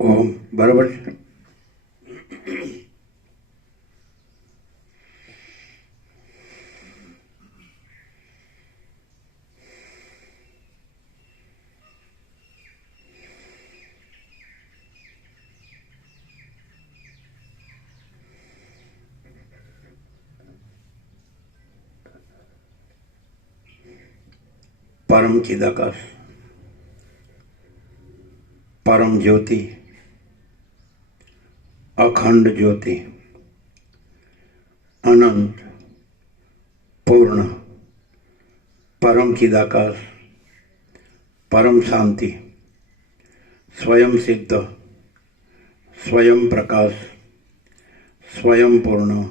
ઓમ બરાબર છે. परम चिदाकाश, परम ज्योति, अखंड ज्योति, अनंत पूर्ण, परम चिदाकाश, परम शांति, स्वयं सिद्ध, स्वयं प्रकाश, स्वयं पूर्ण,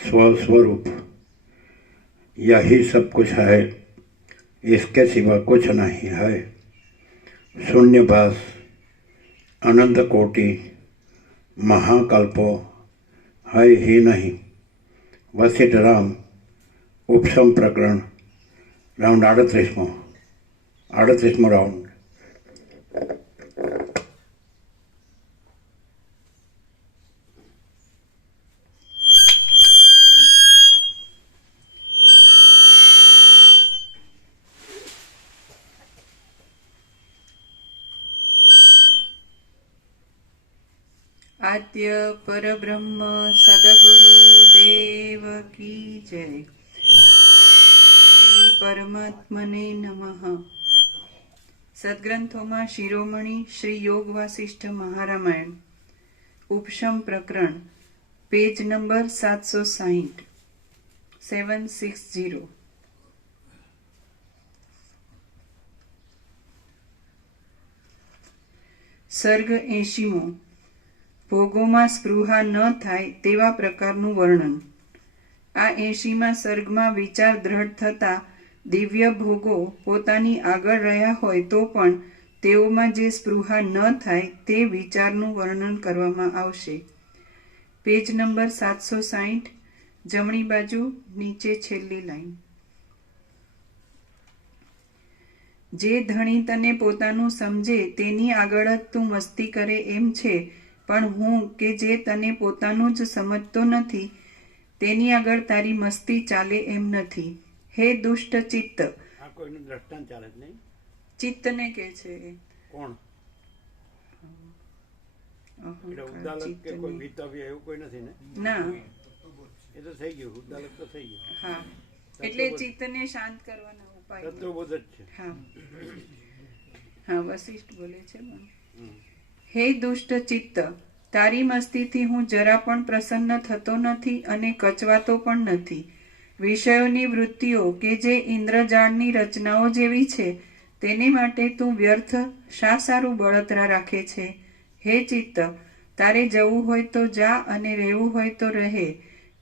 स्वस्वरूप, यही सब कुछ है, इसके सिवा कुछ नहीं है। शून्यभास, अनंत कोटि, महाकल्पो है ही नहीं। वशिष्ठ राम उपशम प्रकरण राउंड 38मो राउंड। आद्य परब्रह्म सदगुरु देव की जय। श्री परमात्मने नमः। સદગ્રંથોમાં શિરોમણી શ્રી યોગ વાસિષ્ઠ મહારામાયણ ઉપશમ પ્રકરણ પેજ નંબર 760 760. સર્ગ 80મો. ભોગોમાં સ્પૃહા ન થાય તેવા પ્રકારનું વર્ણન. આ 80મા સર્ગમાં વિચાર દ્રઢ થતા દિવ્ય ભોગો પોતાની આગળ રહ્યા હોય તો પણ તેઓમાં જે સ્પૃહા ન થાય તે વિચારનું વર્ણન કરવામાં આવશે. પેજ નંબર 760, જમણી બાજુ નીચે છેલ્લી લાઈન. જે ધણી તને પોતાનું સમજે તેની આગળ જ તું મસ્તી કરે એમ છે, પણ હું કે જે તને પોતાનું જ સમજતો નથી તેની આગળ તારી મસ્તી ચાલે એમ નથી. હે દુષ્ટ ચિત્ત. આ કોઈનું દ્રષ્ટાંત ચાલે જ નહીં. ચિત્તને કે છે કોણ? એટલે અહંકાર, ઉદ્દાલક કે ચિત્તને. કોઈ વિતવ્ય એવું કોઈ નથી ને? ના, એ તો થઈ ગયું, ઉદ્દાલક તો થઈ ગયું. હા, એટલે ચિત્તને શાંત કરવાના ઉપાય. તત્વબોધ જ છે. હા હા, વશિષ્ઠ બોલે છે. હમ. હે દુષ્ટ ચિત્ત, તારી મસ્તીથી હું જરા પણ પ્રસન્ન થતો નથી અને કચવાતો પણ નથી. વિષયોની વૃત્તિઓ કે જે ઇન્દ્રજાળની રચનાઓ જેવી છે તેને માટે તું વ્યર્થ શા સારું બળતરા રાખે છે? હે ચિત્ત, તારે જવું હોય તો જા અને રહેવું હોય તો રહે.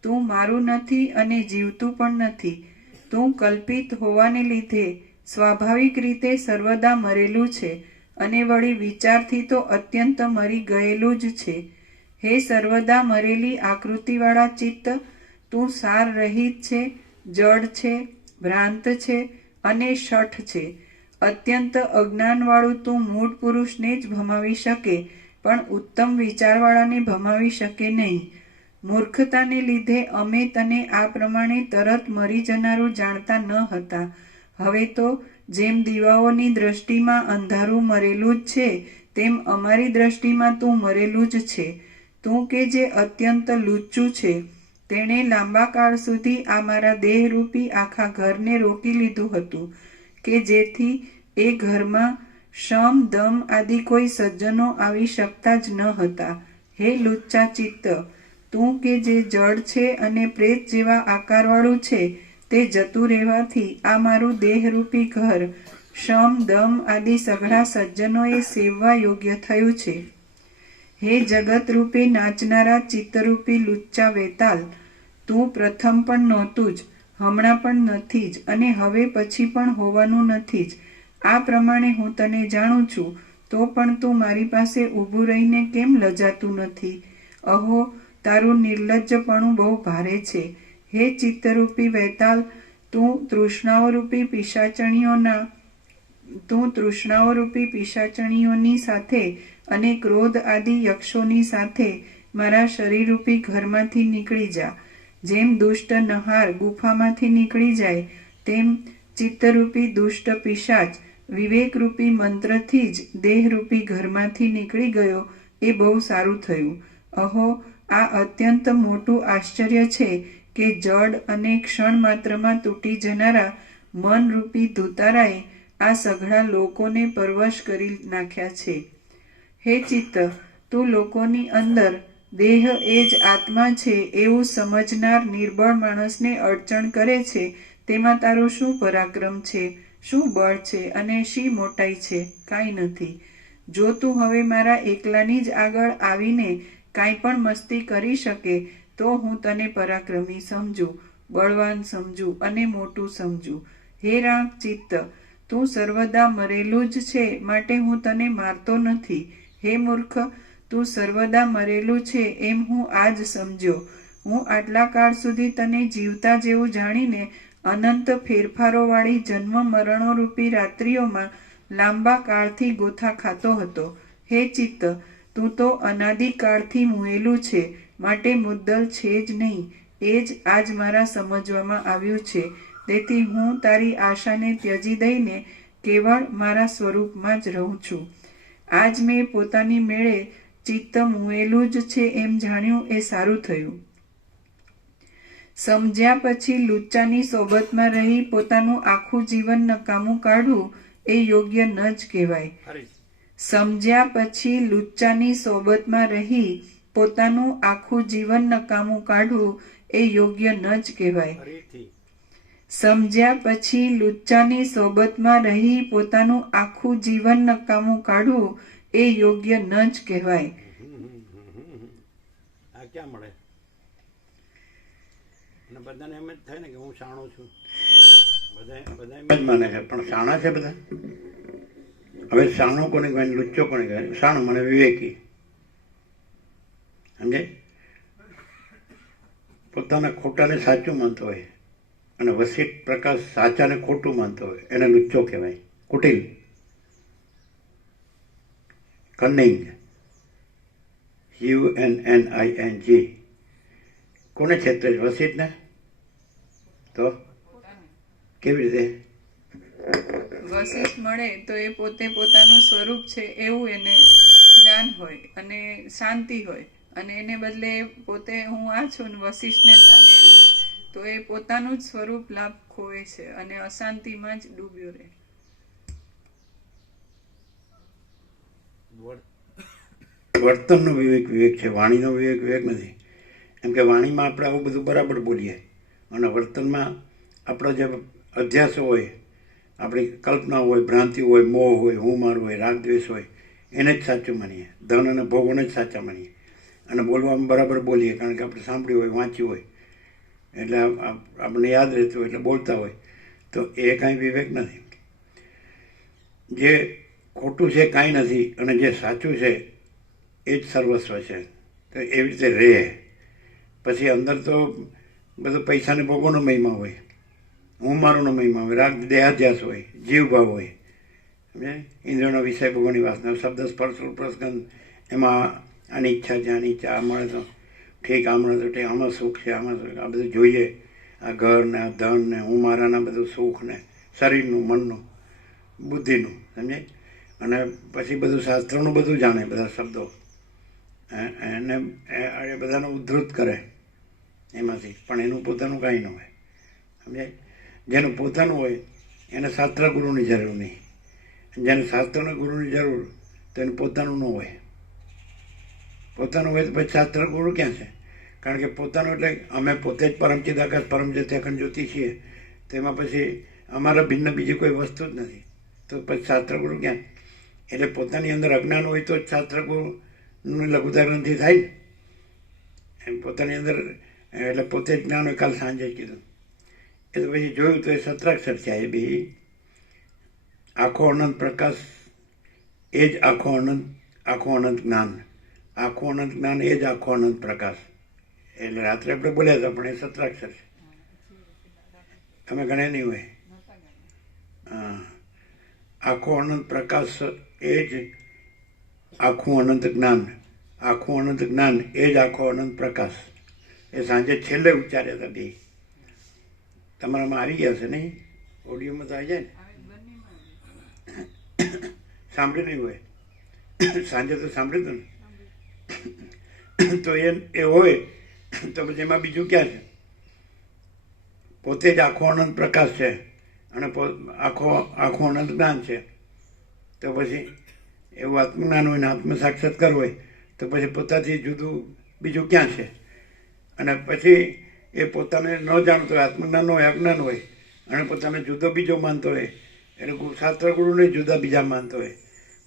તું મારું નથી અને જીવતું પણ નથી. તું કલ્પિત હોવાને લીધે સ્વાભાવિક રીતે સર્વદા મરેલું છે અને વળી વિચારથી તો અત્યંત મરી ગયેલું જ છે. હે સર્વદા મરેલી આકૃતિવાળા ચિત્ત, તું સાર રહિત છે, જડ છે, ભ્રાંત છે અને શઠ છે. અત્યંત અજ્ઞાનવાળું તું મૂળ પુરુષને જ ભમાવી શકે પણ ઉત્તમ વિચારવાળાને ભમાવી શકે નહીં. મૂર્ખતાને લીધે અમે તને આ પ્રમાણે તરત મરી જનારું જાણતા ન હતા. હવે તો જેમ દીવાઓની દ્રષ્ટિમાં અંધારું મરેલું જ છે તેમ અમારી દ્રષ્ટિમાં તું મરેલું જ છે. તું કે જે અત્યંત લુચ્ચું છે તેણે લાંબા કાળ સુધી આ મારા દેહરૂપી આખા ઘરને રોકી લીધું હતું કે જેથી એ ઘરમાં શમ દમ આદિ કોઈ સજ્જનો આવી શકતા જ ન હતા. હે લુચ્ચા ચિત્ત, તું કે જે જડ છે અને પ્રેત જેવા આકારવાળું છે તે જતું રહેવાથી આ મારું દેહરૂપી ઘર શમ દમ આદિ સઘળા સજ્જનોએ સેવવા યોગ્ય થયું છે. હે જગત રૂપે નાચનારા ચિત્તરૂપી લુચ્ચા વેતાલ, તું પ્રથમ પણ નહોતું જ, હમણાં પણ નથી જ અને હવે પછી પણ હોવાનું નથી જ. આ પ્રમાણે હું તને જાણું છું તો પણ તું મારી પાસે ઊભું રહીને કેમ લજાતું નથી? અહો, તારું નિર્લજ્જપણું બહુ ભારે છે. હે ચિત્તરૂપી વેતાલ, તું તૃષ્ણાઓરૂપી પિશાચણીઓની સાથે અને ક્રોધ આદિ યક્ષોની સાથે મારા શરીરરૂપી ઘરમાંથી નીકળી જા. જેમ દુષ્ટ નહાર ગુફામાંથી નીકળી જાય તેમ ચિત્તરૂપી દુષ્ટ પિશાચ વિવેકરૂપી મંત્રથી જ દેહરૂપી ઘરમાંથી નીકળી ગયો એ બહુ સારું થયું. અહો, આ અત્યંત મોટું આશ્ચર્ય છે કે જડ અને ક્ષણ માત્રમાં તૂટી જનારા મનરૂપી ધુતારાએ આ સઘળા લોકોને પરવશ કરી નાખ્યા છે. હે ચિત્ત, તું લોકોની અંદર દેહ એ જ આત્મા છે એવું સમજનાર નિર્બળ માણસને અડચણ કરે છે તેમાં તારું શું પરાક્રમ છે, શું બળ છે અને શી મોટાઈ છે? કાંઈ નથી. જો તું હવે મારા એકલાની જ આગળ આવીને કાંઈ પણ મસ્તી કરી શકે તો હું તને પરાક્રમી સમજું, બળવાન સમજું અને મોટું સમજું. હે રામ ચિત્ત, તું સર્વદા મરેલું જ છે માટે હું તને મારતો નથી. હે મૂર્ખ, તું સર્વદા મરેલું છે એમ હું આજ સમજ્યો. હું આટલા કાળ સુધી તને જીવતા જેવું જાણીને અનંત ફેરફારોવાળી જન્મ મરણોરૂપી રાત્રિઓમાં લાંબા કાળથી ગોથા ખાતો હતો. હે ચિત્ત, તું તો અનાદિકાળથી મુયેલું છે માટે મુદ્દલ છે જ નહીં. એ જ આજ મારા સમજવામાં આવ્યું છે. તેથી હું તારી આશાને ત્યજી દઈને કેવળ મારા સ્વરૂપમાં જ રહું છું. આજ મેં પોતાની મેળે ચિત્ત મુયેલું જ છે એમ જાણ્યું એ સારું થયું. સમજ્યા પછી લુચ્ચાની સોબતમાં રહી પોતાનું આખું જીવન નકામું કાઢવું એ યોગ્ય ન જ કહેવાય. સમજ્યા પછી લુચ્ચાની સોબતમાં રહી પોતાનું આખું જીવન નકામું કાઢવું એ યોગ્ય ન જ કહેવાય. ફરીથી સમજ્યા પછી લુચ્ચાની સોબતમાં રહી પોતાનું આખું જીવન નકામું કાઢવું એ યોગ્ય ન જ કહેવાય. આ ક્યાં મળે? અને બધાને એમ જ થાય ને કે હું શાણો છું. બધા એમ જ માને છે, પણ શાણા છે બધા. હવે શાણો કોને કહેવાય, લુચ્ચો કોને કહેવાય? શાણો મને વિવેકી, સમજે? પોતાના ખોટાને સાચું માનતો હોય અને વસિષ્ઠ પ્રકાશ સાચાને ખોટું માનતો હોય એને લુચ્ચો કહેવાય. કુટિલ, કન્નિંગ, UNNING. કોને છેતરે છે? વસિષ્ઠને. તો કેવી રીતે? વશિષ્ઠ મળે તો એ પોતે પોતાનું સ્વરૂપ છે એવું એને જ્ઞાન હોય અને શાંતિ હોય, અને એને બદલે પોતે હું આ છું ને વશિષ્ઠને ન ગણે તો એ પોતાનું જ સ્વરૂપ લાભ ખોવે છે અને અશાંતિમાં જ ડૂબ્યો રહે. વર્તનનો વિવેક વિવેક છે, વાણીનો વિવેક વિવેક નથી. એમ કે વાણીમાં આપણે આવું બધું બરાબર બોલીએ અને વર્તનમાં આપણો જે અધ્યાસો હોય, આપણી કલ્પના હોય, ભ્રાંતિ હોય, મોહ હોય, હું મારું હોય, રાગ દ્વેષ હોય, એને જ સાચું માનીએ. ધન અને ભોગોને જ સાચા માનીએ અને બોલવામાં બરાબર બોલીએ, કારણ કે આપણે સાંભળ્યું હોય, વાંચ્યું હોય એટલે આપણને યાદ રહેતું હોય એટલે બોલતા હોય. તો એ કાંઈ વિવેક નથી. જે ખોટું છે કાંઈ નથી અને જે સાચું છે એ જ સર્વસ્વ છે. તો એવી રીતે રહે. પછી અંદર તો બધું પૈસાને ભોગોનો મહિમા હોય, હું મારુંનો મહિમા હોય, રાગ દેહાધ્યાસ હોય, જીવભાવ હોય, સમજે? ઇન્દ્રિયોનો વિષય ભોગોની વાસના, શબ્દ સ્પર્શ રૂપ રસ ગંધ, એમાં આની ઈચ્છા છે, આની ઈચ્છા, આ મળે તો ઠીક, આ મળે તો ઠીક, આમાં સુખ છે, આમાં સુખ, આ બધું જોઈએ. આ ઘર ને આ ધન ને હું મારાના બધું સુખ ને શરીરનું, મનનું, બુદ્ધિનું, સમજે? અને પછી બધું શાસ્ત્રનું બધું જાણે, બધા શબ્દો એને એ બધાનું ઉદ્ધૃત કરે એમાંથી, પણ એનું પોતાનું કાંઈ ન હોય, સમજાય? જેનું પોતાનું હોય એને શાસ્ત્ર ગુરુની જરૂર નહીં. જેને શાસ્ત્રના ગુરુની જરૂર તો એને પોતાનું ન હોય. પોતાનું હોય તો પછી શાસ્ત્ર ગુરુ ક્યાં છે? કારણ કે પોતાનું એટલે અમે પોતે જ પરમ ચિદાકાશ પરમ જ્યોતિ અખંડ જ્યોતિ છીએ, તેમાં પછી અમારા ભિન્ન બીજી કોઈ વસ્તુ જ નથી, તો પછી શાસ્ત્ર ગુરુ ક્યાં? એટલે પોતાની અંદર અજ્ઞાન હોય તો જ શાસ્ત્ર ગુરુનું લઘુતા ગ્રંથિ થાય ને. એમ પોતાની અંદર એટલે પોતે જ જ્ઞાન હોય. કાલ સાંજે જ કીધું એ તો પછી જોયું તો એ સત્રાક્ષર છે. એ બી આખો અનંત પ્રકાશ એ જ આખો અનંત જ્ઞાન, આખું અનંત જ્ઞાન એ જ આખો અનંત પ્રકાશ. એટલે રાત્રે આપણે બોલ્યા હતા, પણ એ સત્રાક્ષર છે. તમે ગણ્યા નહીં હોય. હા, આખો અનંત પ્રકાશ એ જ આખું અનંત જ્ઞાન, આખું અનંત જ્ઞાન એ જ આખો અનંત પ્રકાશ. એ સાંજે છેલ્લે ઉચ્ચાર્યા હતા બે. તમારામાં આવી ગયા છે નહીં? ઓડિયોમાં તો આવી જાય ને? સાંભળી નહીં હોય? સાંજે તો સાંભળ્યું હતું ને? તો એ હોય તો પછી એમાં બીજું ક્યાં છે? પોતે જ આખો અનંત પ્રકાશ છે અને આખું અનંત જ્ઞાન છે. તો પછી એવું આત્મજ્ઞાન હોય ને આત્મ સાક્ષાત્કાર હોય તો પછી પોતાથી જુદું બીજું ક્યાં છે? અને પછી એ પોતાને ન જાણતો હોય, આત્મજ્ઞાન હોય, અજ્ઞાન હોય અને પોતાને જુદો બીજો માનતો હોય, એટલે શાસ્ત્ર ગુરુને જુદા બીજા માનતો હોય.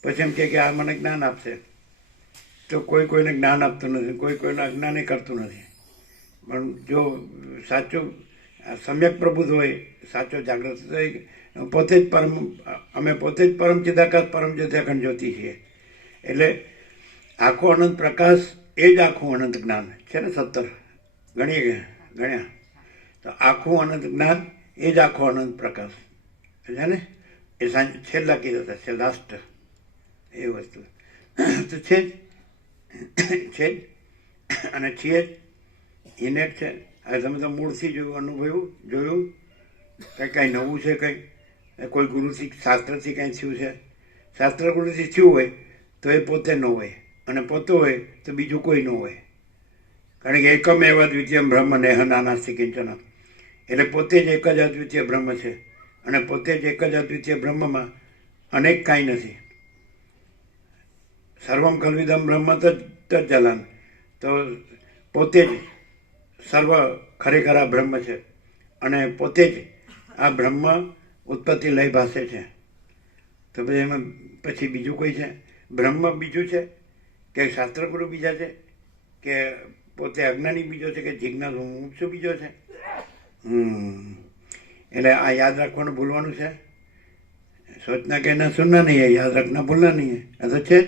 પછી એમ કે આ મને જ્ઞાન આપશે. તો કોઈ કોઈને જ્ઞાન આપતું નથી, કોઈ કોઈને અજ્ઞાને કરતું નથી. પણ જો સાચું સમ્યક પ્રબુદ્ધ હોય, સાચો જાગૃત હોય, પોતે જ અમે પોતે જ પરમ ચિદાકાશ પરમ જ્યોતિ અખંડ જ્યોતિ છીએ. એટલે આખો અનંત પ્રકાશ એ જ આખું અનંત જ્ઞાન છે ને. 17 ગણ્યા તો આખું અનંત જ્ઞાન એ જ આખો અનંત પ્રકાશ છે ને. એ છેલ્લા કીધા હતા, છે લાસ્ટ એ વસ્તુ તો છે જ અને છીએ જ. એને જ છે. હવે તમે તો મૂળથી જોયું, અનુભવ્યું, જોયું કંઈ નવું છે? કંઈ કોઈ ગુરુથી શાસ્ત્રથી કંઈ થયું છે? શાસ્ત્ર ગુરુથી થયું હોય તો એ પોતે ન હોય, અને પોતે હોય તો બીજું કોઈ ન હોય. કારણ કે એકમ એવા દ્વિતીય બ્રહ્મ નેહ નાનાસ્તિ કિંચન. એટલે પોતે જ એક જ અદ્વિતીય બ્રહ્મ છે અને પોતે જ એક જ અદ્વિતીય બ્રહ્મમાં અનેક કાંઈ નથી. સર્વમ ખલ્વિદમ બ્રહ્મ તજ્જલાન. તો પોતે જ સર્વ ખરેખર આ બ્રહ્મ છે અને પોતે જ આ બ્રહ્મ ઉત્પત્તિ લય ભાષે છે. તો પછી એમાં પછી બીજું કોઈ છે? બ્રહ્મ બીજું છે કે શાસ્ત્રગુરુ બીજા છે કે પોતે અજ્ઞાની બીજો છે કે જિજ્ઞાસુ મુમુક્ષુ બીજો છે? એટલે આ યાદ રાખવાનું ભૂલવાનું છે. સોચના કહેના સુનના નહીં હે, યાદ રાખના ભૂલના નહીં હે. આ તો છે જ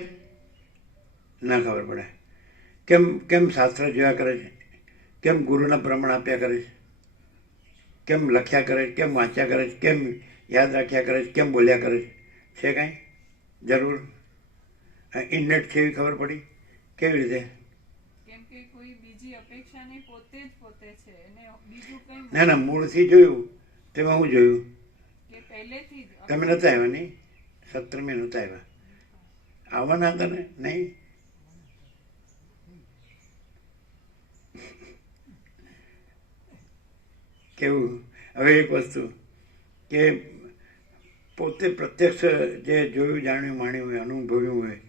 ના ખબર પડે. કેમ શાસ્ત્ર જોયા કરે છે? કેમ ગુરુના પ્રમાણ આપ્યા કરે છે? કેમ લખ્યા કરે છે? કેમ વાંચ્યા કરે છે? કેમ યાદ રાખ્યા કરે છે? કેમ બોલ્યા કરે છે કાંઈ જરૂર? ઇન્નેટ છે એવી ખબર પડી કેવી રીતે? કેમ કે કોઈ બીજી અપેક્ષા નહીં, પોતે જ પોતે છે અને બીજું કંઈ ના ના, મૂળથી જોયું તેમાં હું જોયું કે પહેલેથી જ તમે નહોતા આવ્યા નહીં, 17 નહોતા આવ્યા, આવવાના હતા ને? નહીં. કેવું? હવે એક વસ્તુ કે પોતે પ્રત્યક્ષ જે જોયું, જાણ્યું, માણ્યું હોય, અનુભવ્યું હોય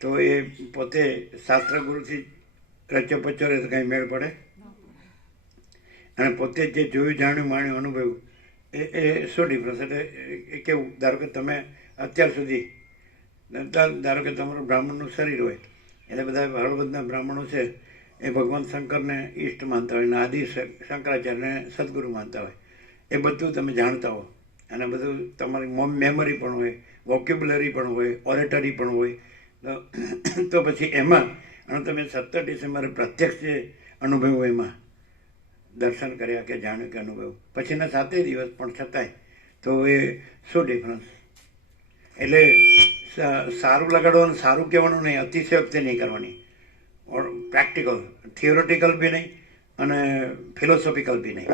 તો એ પોતે શાસ્ત્ર ગુરુથી રચો પચો રહે તો કાંઈ મેળ પડે? અને પોતે જે જોયું, જાણ્યું, માણ્યું, અનુભવ્યું એ શું ડિફરન્સ? એટલે એ કેવું? ધારો કે તમે અત્યાર સુધી ધારો કે તમારું બ્રાહ્મણનું શરીર હોય એટલે બધા હળવદના બ્રાહ્મણો છે એ ભગવાન શંકરને ઈષ્ટ માનતા હોય અને આદિ શંકરાચાર્યને સદગુરુ માનતા હોય. એ બધું તમે જાણતા હો અને બધું તમારી મેમરી પણ હોય, વોક્યુબ્યુલરી પણ હોય, ઓરેટરી પણ હોય. તો પછી એમાં અને તમે 17 ડિસેમ્બરે પ્રત્યક્ષ જે અનુભવ્યું એમાં દર્શન કર્યા કે જાણ્યું કે અનુભવ્યું પછીના 7 દિવસ પણ છતાંય તો એ શું ડિફરન્સ? એટલે સારું લગાડવાનું, સારું કહેવાનું નહીં, અતિશયોક્તિ નહીં કરવાની, પ્રેક્ટિકલ, થિયોરિટિકલ બી નહીં અને ફિલોસોફિકલ બી નહીં.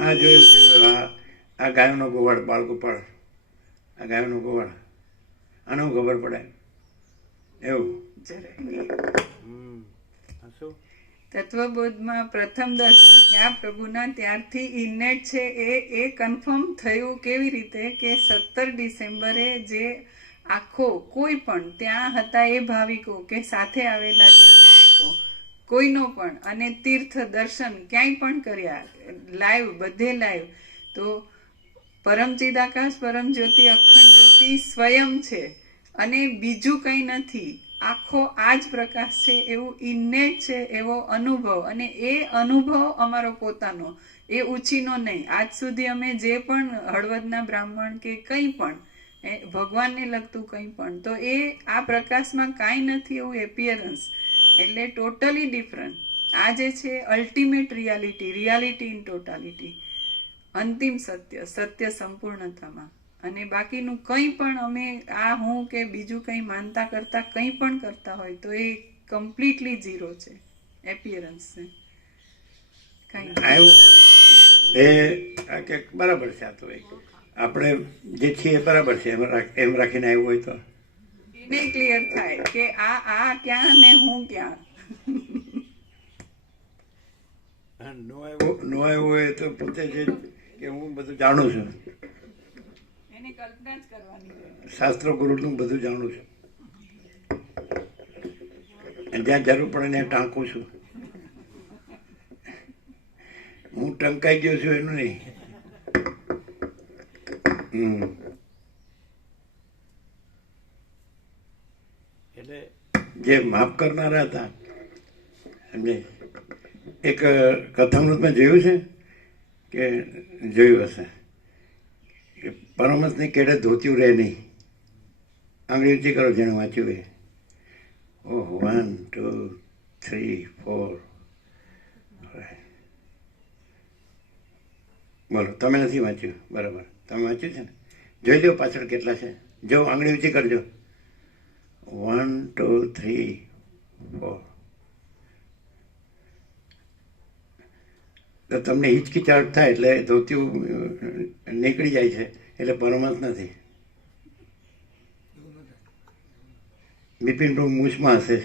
હા જોયું. આ ગાયોનો ગોવાળ, બાળગોપાળ, આ ગાયોનો ગોવાળ, આને હું ખબર પડે એવું? તત્વબોધમાં પ્રથમ દર્શન થયા પ્રભુના ત્યારથી ઇનેટ છે એ કન્ફર્મ થયું કેવી રીતે કે 17 ડિસેમ્બરે જે આખો કોઈ પણ ત્યાં હતા એ ભાવિકો કે સાથે આવેલા જે ભાવિકો કોઈનો પણ અને તીર્થ દર્શન ક્યાંય પણ કર્યા, લાઈવ, બધે લાઈવ, તો પરમ ચિદાકાશ, પરમ જ્યોતિ, અખંડ જ્યોતિ સ્વયં છે અને બીજું કંઈ નથી. આખો આ જ પ્રકાશ છે એવું ઇન્નેટ છે એવો અનુભવ. અને એ અનુભવ અમારો પોતાનો, એ ઉછીનો નહીં. આજ સુધી અમે જે પણ હળવદના બ્રાહ્મણ કે કંઈ પણ ભગવાનને લગતું કંઈ પણ, તો એ આ પ્રકાશમાં કાંઈ નથી એવું એપિયરન્સ. એટલે ટોટલી ડિફરન્ટ. આ જે છે અલ્ટિમેટ રિયાલિટી ઇન ટોટાલિટી, અંતિમ સત્ય, સત્ય સંપૂર્ણતામાં. અને બાકીનું કંઈ પણ અમે આ હું કે બીજું કંઈ માનતા કરતા કંઈ પણ કરતા હોય તો એ કમ્પ્લીટલી ઝીરો છે, એપિયરન્સ છે. આવ્યું એ કે બરાબર છે. આ તો આપણે જે છીએ એ બરાબર છે એમ રાખીને આવ્યું હોય તો એને ક્લિયર થાય કે આ ક્યાં ને હું ક્યાં. નો આવ્યું હોય તો પોતે જે કે હું બધું જાણું છું, એની કલ્પના જ કરવાની, શાસ્ત્ર ગુરુનું બધું જાણું છું, જ્યાં જરૂર પડે ને ટાંકું છું. હું ટંકાઈ ગયો છું એનું નહીં. એટલે જે માફ કરનારા હતા સમજે, એક કથામૃતમાં જોયું છે કે જોયું હશે કે પરમહંસની કેડે ધોત્યું રહે નહીં. આંગળી ઊંચી કરો જેણે વાંચ્યું એ. ઓહ, 1 2 3 4. બોલો, તમે નથી વાંચ્યું? બરાબર, તમે વાંચ્યું છે ને? જોઈ લો પાછળ કેટલા છે. જો આંગળી ઊંચી કરજો. 1 2 3 4. તો તમને હિચકિચાટ થાય એટલે ધોતિયું નીકળી જાય છે એટલે પરમહંસ નથી. બિપિન પ્રભુ મૂછમાં હશે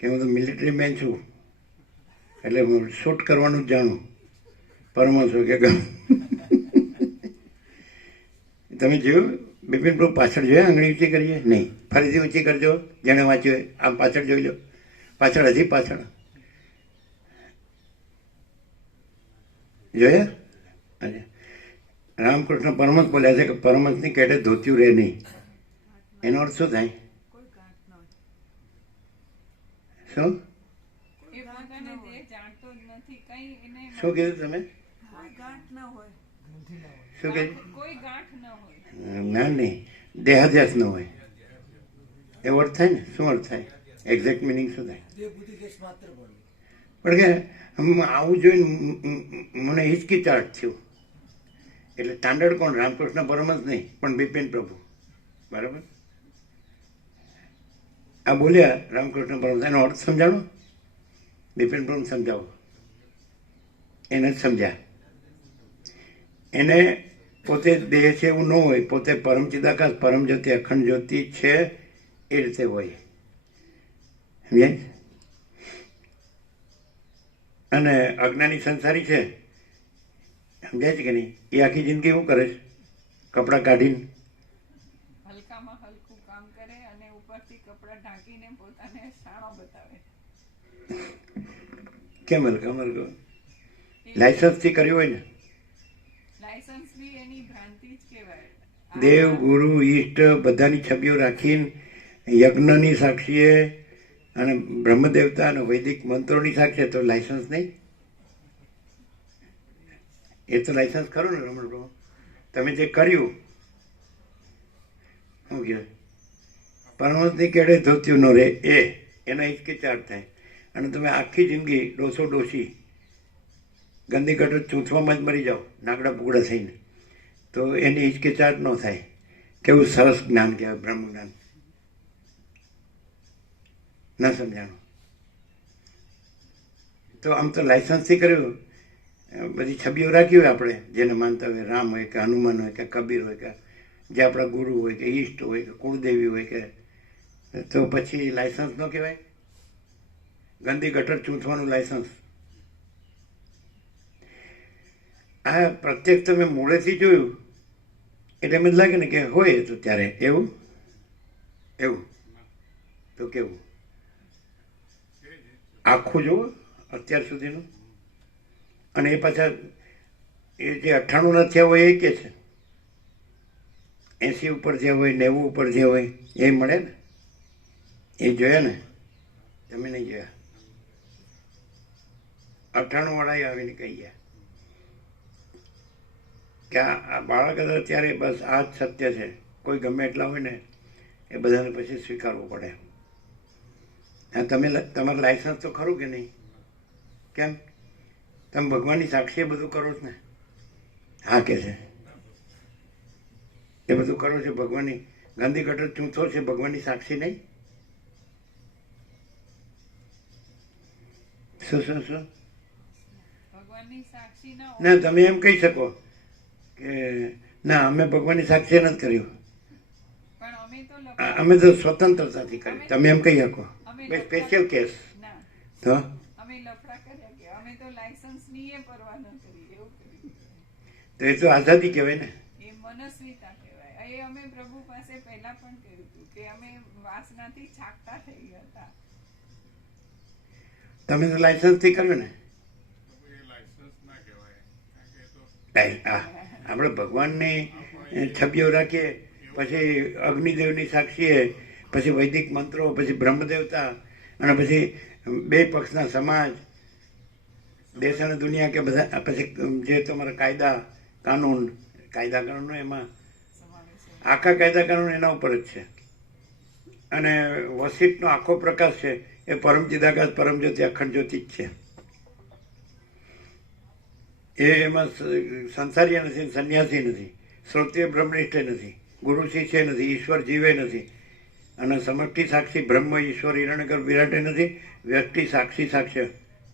કે હું તો મિલિટરી મેન છું એટલે હું શૂટ કરવાનું જ જાણું. પરમહંસ હોય કે તમે જોયું બિપિન પ્રભુ પાછળ જોયા આંગળી ઊંચી કરીએ નહીં, ફરીથી ઊંચી કરજો. જેણે વાંચ્યું હોય આમ પાછળ જોઈ લો, પાછળ, હજી પાછળ જોયા. અને રામકૃષ્ણ પરમહંસ બોલ્યા છે કે પરમહંસની કેડે ધોત્યું રહે નહીં. એનો અર્થ શું થાય? શું એ પોતાને દેહ જાણતો જ નથી, કઈ એને શું કીધું તમે? શું કીધું? કોઈ ગાંઠ ન હોય. ના નહીં, દેહાધ્યાસ ન હોય એવો અર્થ થાય ને. શું અર્થ થાય? એક્ઝેક્ટ મિનિંગ શું થાય? પણ કે આવું જોઈને મને હિચકિચાટ થયું. એટલે સ્ટાન્ડર્ડ કોણ? રામકૃષ્ણ પરમહંસ નહીં, પણ બિપિન પ્રભુ. બરાબર. આ બોલ્યા રામકૃષ્ણ પરમહંસ, એનો અર્થ સમજાણો? બિપિન પ્રભુ સમજાવો. એને જ સમજ્યા. એને પોતે દેહ છે એવું ન હોય, પોતે પરમ ચિદાકાશ, પરમ જ્યોતિ, અખંડ જ્યોતિ છે એ રીતે હોય. સમજાય? અને અજ્ઞાની સંસારી છે, સમજાય છે કે નહીં? એ આખી જિંદગી શું કરે છે? કપડાં કાઢીને હલકામાં હલકું કામ કરે અને ઉપરથી કપડાં ઢાંકીને પોતાને શાણો બતાવે. કેમ હલકા હલકો? લાયસન્સથી કર્યું હોય ને. લાયસન્સ બી એની ભ્રાંતિ જ કહેવાય. દેવ, ગુરુ, ઈષ્ટ બધાની છબીઓ રાખીને યજ્ઞની સાક્ષીએ અને બ્રહ્મદેવતા અને વૈદિક મંત્રોની સાક્ષીએ તો લાયસન્સ નહીં? એ તો લાયસન્સ ખરું ને રમણ પ્રભુ? તમે જે કર્યું શું કહે? પરમહંસની કેડે ધોત્યું ન રહે એ એના હિચકિચાટ થાય. અને તમે આખી જિંદગી ડોસો ડોસી ગંદી ગટર ચૂંથવામાં જ મરી જાઓ નાગડા પુગડા થઈને, તો એની હિચકિચાટ ન થાય. કેવું સરસ જ્ઞાન કહેવાય, બ્રહ્મ જ્ઞાન. ન સમજાણું તો આમ તો લાયસન્સથી કર્યું. બધી છબીઓ રાખી હોય આપણે જેને માનતા હોય, રામ હોય કે હનુમાન હોય કે કબીર હોય કે જે આપણા ગુરુ હોય કે ઈષ્ટ હોય કે કુળદેવી હોય કે, તો પછી લાયસન્સ ન કહેવાય? ગંદી ગટર ચૂંથવાનું લાયસન્સ. આ પ્રત્યક્ષ તમે મૂળેથી જોયું એટલે એમ જ લાગે ને કે હોય તો ત્યારે એવું એવું તો કેવું આખું જુઓ અત્યાર સુધીનું. અને એ પાછા એ જે 98 ના થયા હોય એ કે છે 80 ઉપર જે હોય, 90 ઉપર જે હોય એ મળે ને. એ જોયા ને? તમે નહીં જોયા? 98 વાળા આવીને કહી ગયા કે આ બાળક હતા ત્યારે બસ આ જ સત્ય છે. કોઈ ગમે એટલા હોય ને એ બધાને પછી સ્વીકારવું પડે. હા, તમે તમારું લાયસન્સ તો ખરું કે નહીં? કેમ? તમે ભગવાનની સાક્ષીએ બધું કરો છો ને? હા કે છે એ બધું કરો છો ભગવાનની. ગાંધી ગટર ચૂંથો છે ભગવાનની સાક્ષી નહીં? શું શું શું? ભગવાનની સાક્ષી ન હોય. ના, તમે એમ કહી શકો કે ના અમે ભગવાનની સાક્ષી નથી કર્યું, પણ અમે તો અમે તો સ્વતંત્રતાથી કર્યું. તમે એમ કહી શકો સ્પેશિયલ કેસ. ના, તો અમે લફડા કર્યા કે અમે તો લાયસન્સ ની એ પરવા ન કરી, એવું કર્યું. તો એ તો આઝાદી કહેવાય ને. એ મનસ્વીતા કહેવાય. એ અમે પ્રભુ પાસે પહેલા પણ કહ્યું હતું કે અમે વાસનાથી છાકતા થઈ ગયા હતા. તમે તો લાયસન્સથી કર્યું ને. આપણે ભગવાનની છબીઓ રાખીએ, પછી અગ્નિદેવની સાક્ષીએ, પછી વૈદિક મંત્રો, પછી બ્રહ્મદેવતા, અને પછી બે પક્ષના સમાજ, દેશ અને દુનિયા કે બધા, પછી જે તમારા કાયદા કાનૂન એમાં આખા કાયદા કાનૂન એના ઉપર જ છે. અને વસિષ્ઠનો આખો પ્રકાશ છે એ પરમ ચિદાકાશ, પરમ જ્યોતિ, અખંડ જ્યોતિ જ છે. એમાં સંસારી નથી, સંન્યાસી નથી, શ્રોત્રિય બ્રહ્મનિષ્ઠ નથી, ગુરુ શિષ્ય નથી, ઈશ્વર જીવે નથી, અને સમષ્ટિ સાક્ષી બ્રહ્મ ઈશ્વર હિરણ્યગર્ભ વિરાટે નથી, વ્યક્તિ સાક્ષી સાક્ષ્ય,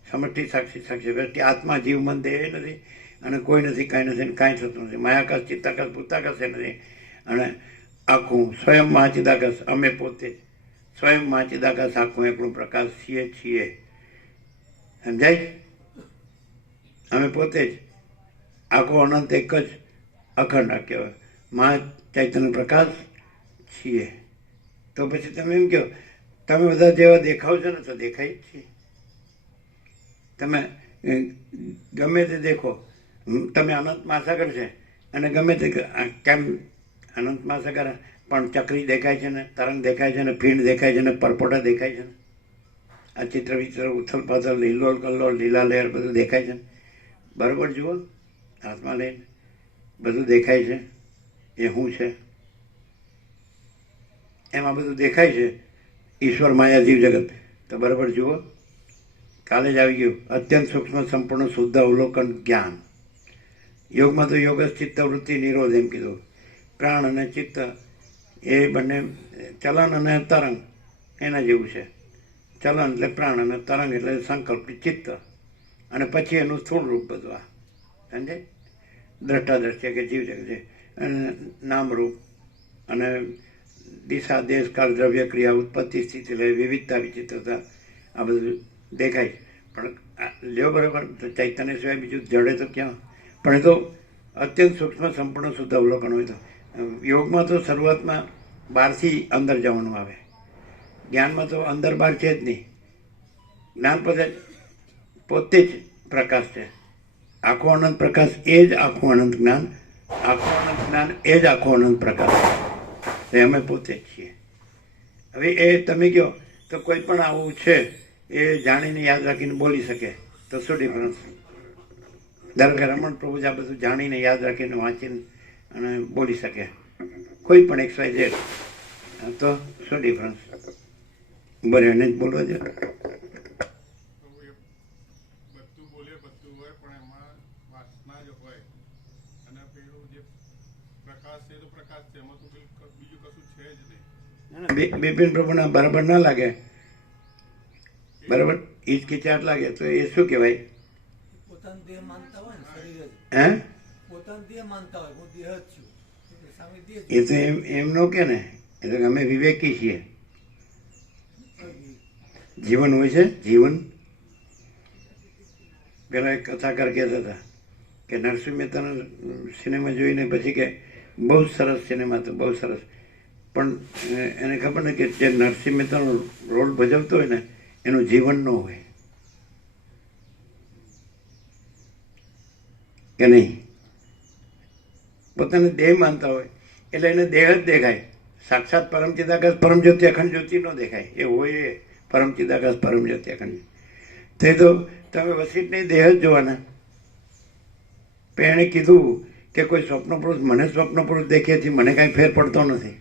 સમષ્ટિ સાક્ષી સાક્ષ્ય, વ્યક્તિ આત્મા જીવ મન દેહ નથી, અને કોઈ નથી, કાંઈ નથી, કાંઈ થતું નથી, માયાકાશ, ચિત્તાકાશ, ભૂતાકાશ એ નથી. અને આખું સ્વયં મહાચિદાકાશ, અમે પોતે જ સ્વયં મહાચિદાકાશ આખું એકલું પ્રકાશ છીએ. સમજાય? અમે પોતે જ આખો અનંત એક જ અખંડ કહેવાય. ચૈતન્ય પ્રકાશ છીએ. તો પછી તમે એમ કહો તમે બધા જેવા દેખાવ છો ને તો દેખાય જ છીએ. તમે ગમે તે દેખો, તમે અનંત મહાસાગર છે અને ગમે તે કેમ અનંત મહાસાગર પણ ચક્રી દેખાય છે ને, તરંગ દેખાય છે ને, ફીણ દેખાય છે ને, પરપોટા દેખાય છે ને, આ ચિત્ર વિચિત્ર ઉથલ પાથલ લીલોલ કલ્લોલ લીલા લહેર બધું દેખાય છે ને. બરાબર જુઓ, હાથમાં લઈને બધું દેખાય છે. એ શું છે? એમાં બધું દેખાય છે, ઈશ્વર માયા જીવ જગત. તો બરાબર જુઓ, કાલે જ આવી ગયું અત્યંત સૂક્ષ્મ સંપૂર્ણ શુદ્ધ અવલોકન જ્ઞાન. યોગમાં તો યોગ ચિત્ત વૃત્તિ નિરોધ એમ કીધું. પ્રાણ અને ચિત્ત એ બંને ચલન અને તરંગ એના જેવું છે. ચલન એટલે પ્રાણ અને તરંગ એટલે સંકલ્પ ચિત્ત, અને પછી એનું સ્થૂળ રૂપ બધું આ સમજે દ્રષ્ટાદ્રષ્ટિ કે જીવ જગત છે, અને નામરૂપ અને દિશા દેશ કાળ દ્રવ્ય ક્રિયા ઉત્પત્તિ સ્થિતિ લઈ વિવિધતા વિચિત્રતા આ બધું દેખાય. પણ લ્યો બરાબર, તો ચૈતન્ય સિવાય બીજું જડે તો ક્યાં? પણ એ તો અત્યંત સૂક્ષ્મ સંપૂર્ણ શુદ્ધ અવલોકન હોય. તો યોગમાં તો શરૂઆતમાં બહારથી અંદર જવાનું આવે, જ્ઞાનમાં તો અંદર બહાર છે જ નહીં. જ્ઞાન પોતે જ પ્રકાશ છે. આખો અનંત પ્રકાશ એ જ આખું અનંત જ્ઞાન, આખું અનંત જ્ઞાન એ જ આખો અનંત પ્રકાશ. એ અમે પોતે જ છીએ. હવે એ તમે કહો તો કોઈ પણ આવું છે એ જાણીને યાદ રાખીને બોલી શકે તો શું ડિફરન્સ? ધારો કે રમણ પ્રભુ આ બધું જાણીને યાદ રાખીને વાંચીને અને બોલી શકે, કોઈ પણ XYZ, તો શું ડિફરન્સ? બરે એને જ બોલવા દે. બધું બોલે બધું હોય, પણ એમાં વાસના જ હોય. અને પેલું જે પ્રકાશ છે તો પ્રકાશ છે, એમાં તો બીજું કશું છે જ નહીં. બિપિન પ્રભુના બરાબર ના લાગે, બરાબર હિચકિચાટ લાગે તો એ શું કહેવાય? પોતાનું દેહ માનતા હોય ને, શરીર જ હે? પોતાનું દેહ માનતા હોય, હું દેહ જ છું, એટલે સામે દેહ જ એ તો એમ ન કે ને, એટલે કે અમે વિવેકી છીએ. જીવન હોય છે, જીવન. પેલા એક કથાકાર કહેતા હતા કે નરસિંહ મહેતાનો સિનેમા જોઈને પછી કે બહુ સરસ સિનેમા હતો, બહુ સરસ, પણ એને ખબર ને કે જે નરસિંહ મહેતાનો રોલ ભજવતો હોય ને એનું જીવન ન હોય કે નહીં. પોતાને દેહ માનતા હોય એટલે એને દેહ જ દેખાય. સાક્ષાત પરમ ચિદાકાશ પરમ જ્યોતિ અખંડ જ્યોતિ ન દેખાય. એ હોય એ પરમ ચિદાકાશ પરમ જ્યોતિ અખંડ. તે તો તમે વસીટને દેહ જ જોવાના. પણ એણે કીધું કે કોઈ સ્વપ્ન પુરુષ મને સ્વપ્ન પુરુષ દેખેથી મને કાંઈ ફેર પડતો નથી.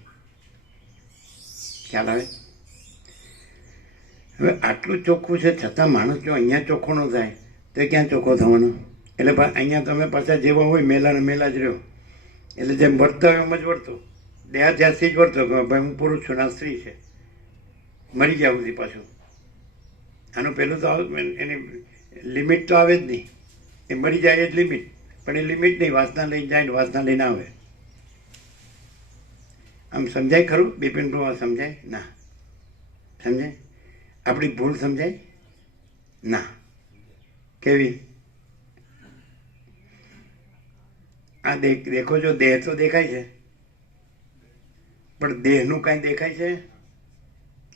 ખ્યાલ આવે? હવે આટલું ચોખ્ખું છે છતાં માણસ જો અહીંયા ચોખ્ખો ન થાય તો ક્યાં ચોખ્ખો થવાનો? એટલે અહીંયા તમે પાછા જેવા હોય મેલા ને મેલા જ રહ્યો. એટલે જેમ વર્તા હોય એમ જ વર્તો, દેહાધ્યાસથી જ વર્તો કે ભાઈ હું પુરુષ છું ને આ સ્ત્રી છે, મરી ગયા સુધી પાછું. આનું પહેલું તો એની લિમિટ તો આવે જ નહીં. એ મરી જાય એ જ લિમિટ, પણ એ લિમિટ નહીં, વાસના લઈને જાય ને વાસના લઈને આવે. આમ સમજાય ખરું? બિપિન પ્રભુ સમજાય? ના સમજાય. આપણી ભૂલ સમજાય? ના. કેવી? આ દેખો જો દેહ તો દેખાય છે, પણ દેહનું કાંઈ દેખાય છે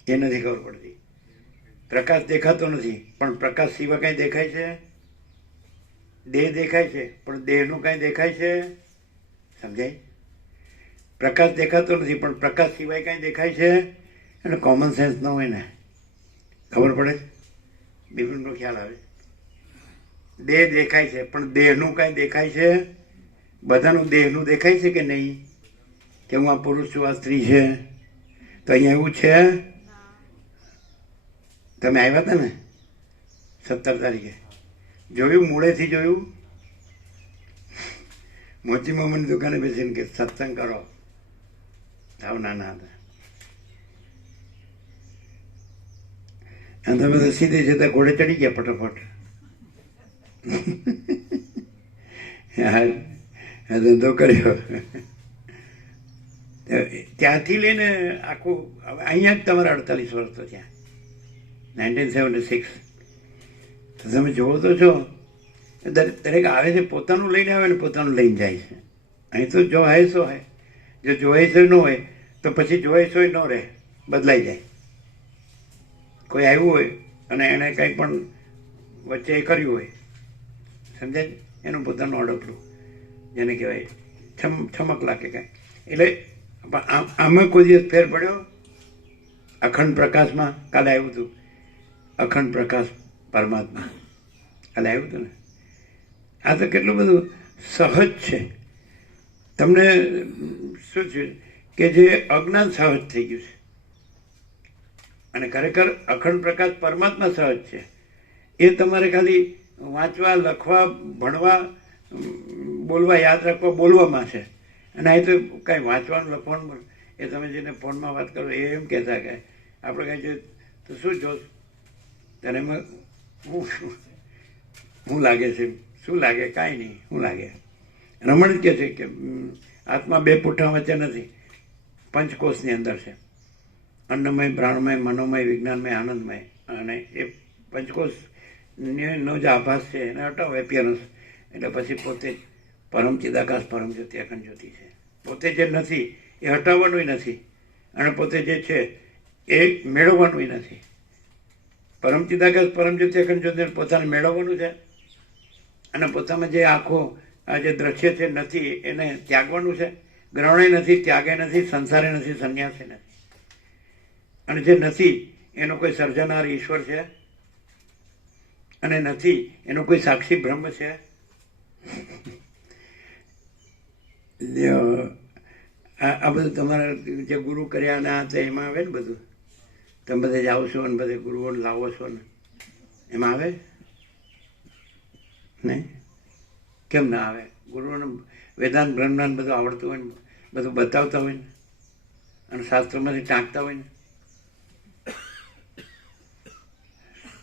એ નથી ખબર પડતી. પ્રકાશ દેખાતો નથી, પણ પ્રકાશ સિવાય કાંઈ દેખાય છે? દેહ દેખાય છે, પણ દેહનું કાંઈ દેખાય છે? સમજાય? પ્રકાશ દેખાતો નથી, પણ પ્રકાશ સિવાય કાંઈ દેખાય છે? એટલે કોમન સેન્સ ન હોય ને, ખબર પડે? બિપિનનો ખ્યાલ આવે? દેહ દેખાય છે, પણ દેહનું કાંઈ દેખાય છે? બધાનું દેહનું દેખાય છે કે નહીં? કે હું આ પુરુષ છું, આ સ્ત્રી છે? તો અહીંયા એવું છે? તમે આવ્યા હતા ને 17 તારીખે, જોયું? મૂળેથી જોયું? મોચી મામાની દુકાને બેસીને કે સત્સંગ કરો, આવ નાના હતા. અને તમે તો સીધે સીધા ઘોડે ચડી ગયા ફટાફટ. હા, ધંધો કર્યો. ત્યાંથી લઈને આખું અહીંયા જ તમારા 48 વર્ષ તો ત્યાં 1976. તો તમે જોવો તો છો, દરેક આવે છે પોતાનું લઈને આવે ને પોતાનું લઈને જાય છે. અહીં તો જો હે સો હે, જો જોઈશોય ન હોય તો પછી જોઈશોય ન રહે, બદલાઈ જાય. કોઈ આવ્યું હોય અને એણે કંઈ પણ વચ્ચે એ કર્યું હોય, સમજાય, એનું પોતાનું અડપલું, જેને કહેવાય છમકલા કે કાંઈ. એટલે આમાં કોઈ દિવસ ફેર પડ્યો? અખંડ પ્રકાશમાં કાલે આવ્યું હતું, અખંડ પ્રકાશ પરમાત્મા કાલે આવ્યું હતું ને. આ તો કેટલું બધું સહજ છે. તમને શું છે કે જે અજ્ઞાન સહજ થઈ ગયું છે, અને ખરેખર અખંડ પ્રકાશ પરમાત્મા સહજ છે. એ તમારે ખાલી વાંચવા, લખવા, ભણવા, બોલવા, યાદ રાખવા, બોલવામાં છે. અને આ તો કાંઈ વાંચવાનું, લખવાનું, એ તમે જેને ફોનમાં વાત કરો એ એમ કહેતા કે આપણે કાંઈ જોઈએ તો શું જોશ તને એમાં શું લાગે છે, શું લાગે, કાંઈ નહીં, શું લાગે. રમણ જ કહે છે કે આત્મા બે પુઠ્ઠા વચ્ચે નથી, પંચકોશની અંદર છે. અન્નમય, પ્રાણમય, મનોમય, વિજ્ઞાનમય, આનંદમય. અને એ પંચકોશનો જે આભાસ છે એને હટાવો, એપિયરન્સ, એટલે પછી પોતે જ પરમ ચિદાકાશ, પરમ જ્યોતિ, અખંડ જ્યોતિ છે. પોતે જે નથી એ હટાવવાનું નથી, અને પોતે જે છે એ મેળવવાનું નથી. પરમ ચિદાકાશ, પરમ જ્યોતિ, અખંડ જ્યોતિ પોતાને મેળવવાનું છે, અને પોતામાં જે આખો આ જે દ્રશ્ય છે નથી એને ત્યાગવાનું છે. ગ્રહણે નથી, ત્યાગે નથી, સંસારે નથી, સંન્યાસે નથી. અને જે નથી એનો કોઈ સર્જનાર ઈશ્વર છે, અને નથી એનો કોઈ સાક્ષી બ્રહ્મ છે. આ બધું તમારા જે ગુરુ કર્યા ને આ તે એમાં આવે ને બધું. તમે બધે જાઓ છો ને બધે ગુરુઓને લાવો છો ને એમાં આવે ને? કેમ ના આવે? ગુરુઓને વેદાંત, બ્રહ્મજ્ઞાન બધું આવડતું હોય ને, બધું બતાવતા હોય ને, અને શાસ્ત્રોમાંથી ટાંકતા હોય ને,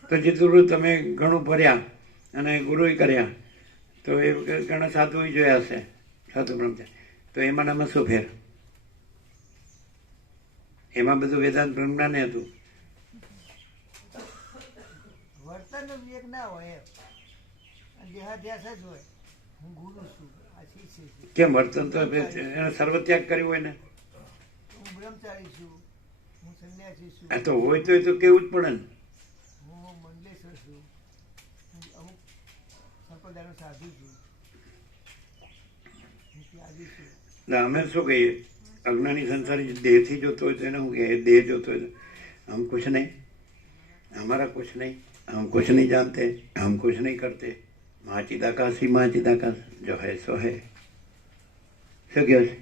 તો જેટલું તમે ઘણું ભર્યા અને ગુરુએ કર્યા તો એ ઘણા સાધુ જોયા હશે, સાધુ બ્રહ્મચારી, તો એમાં નામાં શું ફેર? એમાં બધું વેદાંત બ્રહ્મજ્ઞાન હતું. વર્તનનો વિવેક ના હોય એમ, દેહાધ્યાસ જ હોય. હું ગુરુ છું, આ શિષ્ય છું. કેમ વર્તન તો એને સર્વત્યાગ કર્યું હોય ને. હું બ્રહ્મચારી છું, હું સંન્યાસી છું, આ તો હોય તો એ તો કેવું જ પડે ને. હું મંડલેશ્વર છું, હું અમુક સંપ્રદાયનો સાધુ છું, હું ત્યાગી છું. એટલે અમે શું કહીએ, અજ્ઞાની સંસારી દેહથી જોતો હોય તો એને શું કહે? દેહ જોતો હોય તો હમ કુછ નહીં, हमारा कुछ नहीं, हम कुछ नहीं जानते, हम कुछ नहीं करते, माँ चिदाकाश ही माँ चिदाकाश, जो है सो है. શું કહે છે?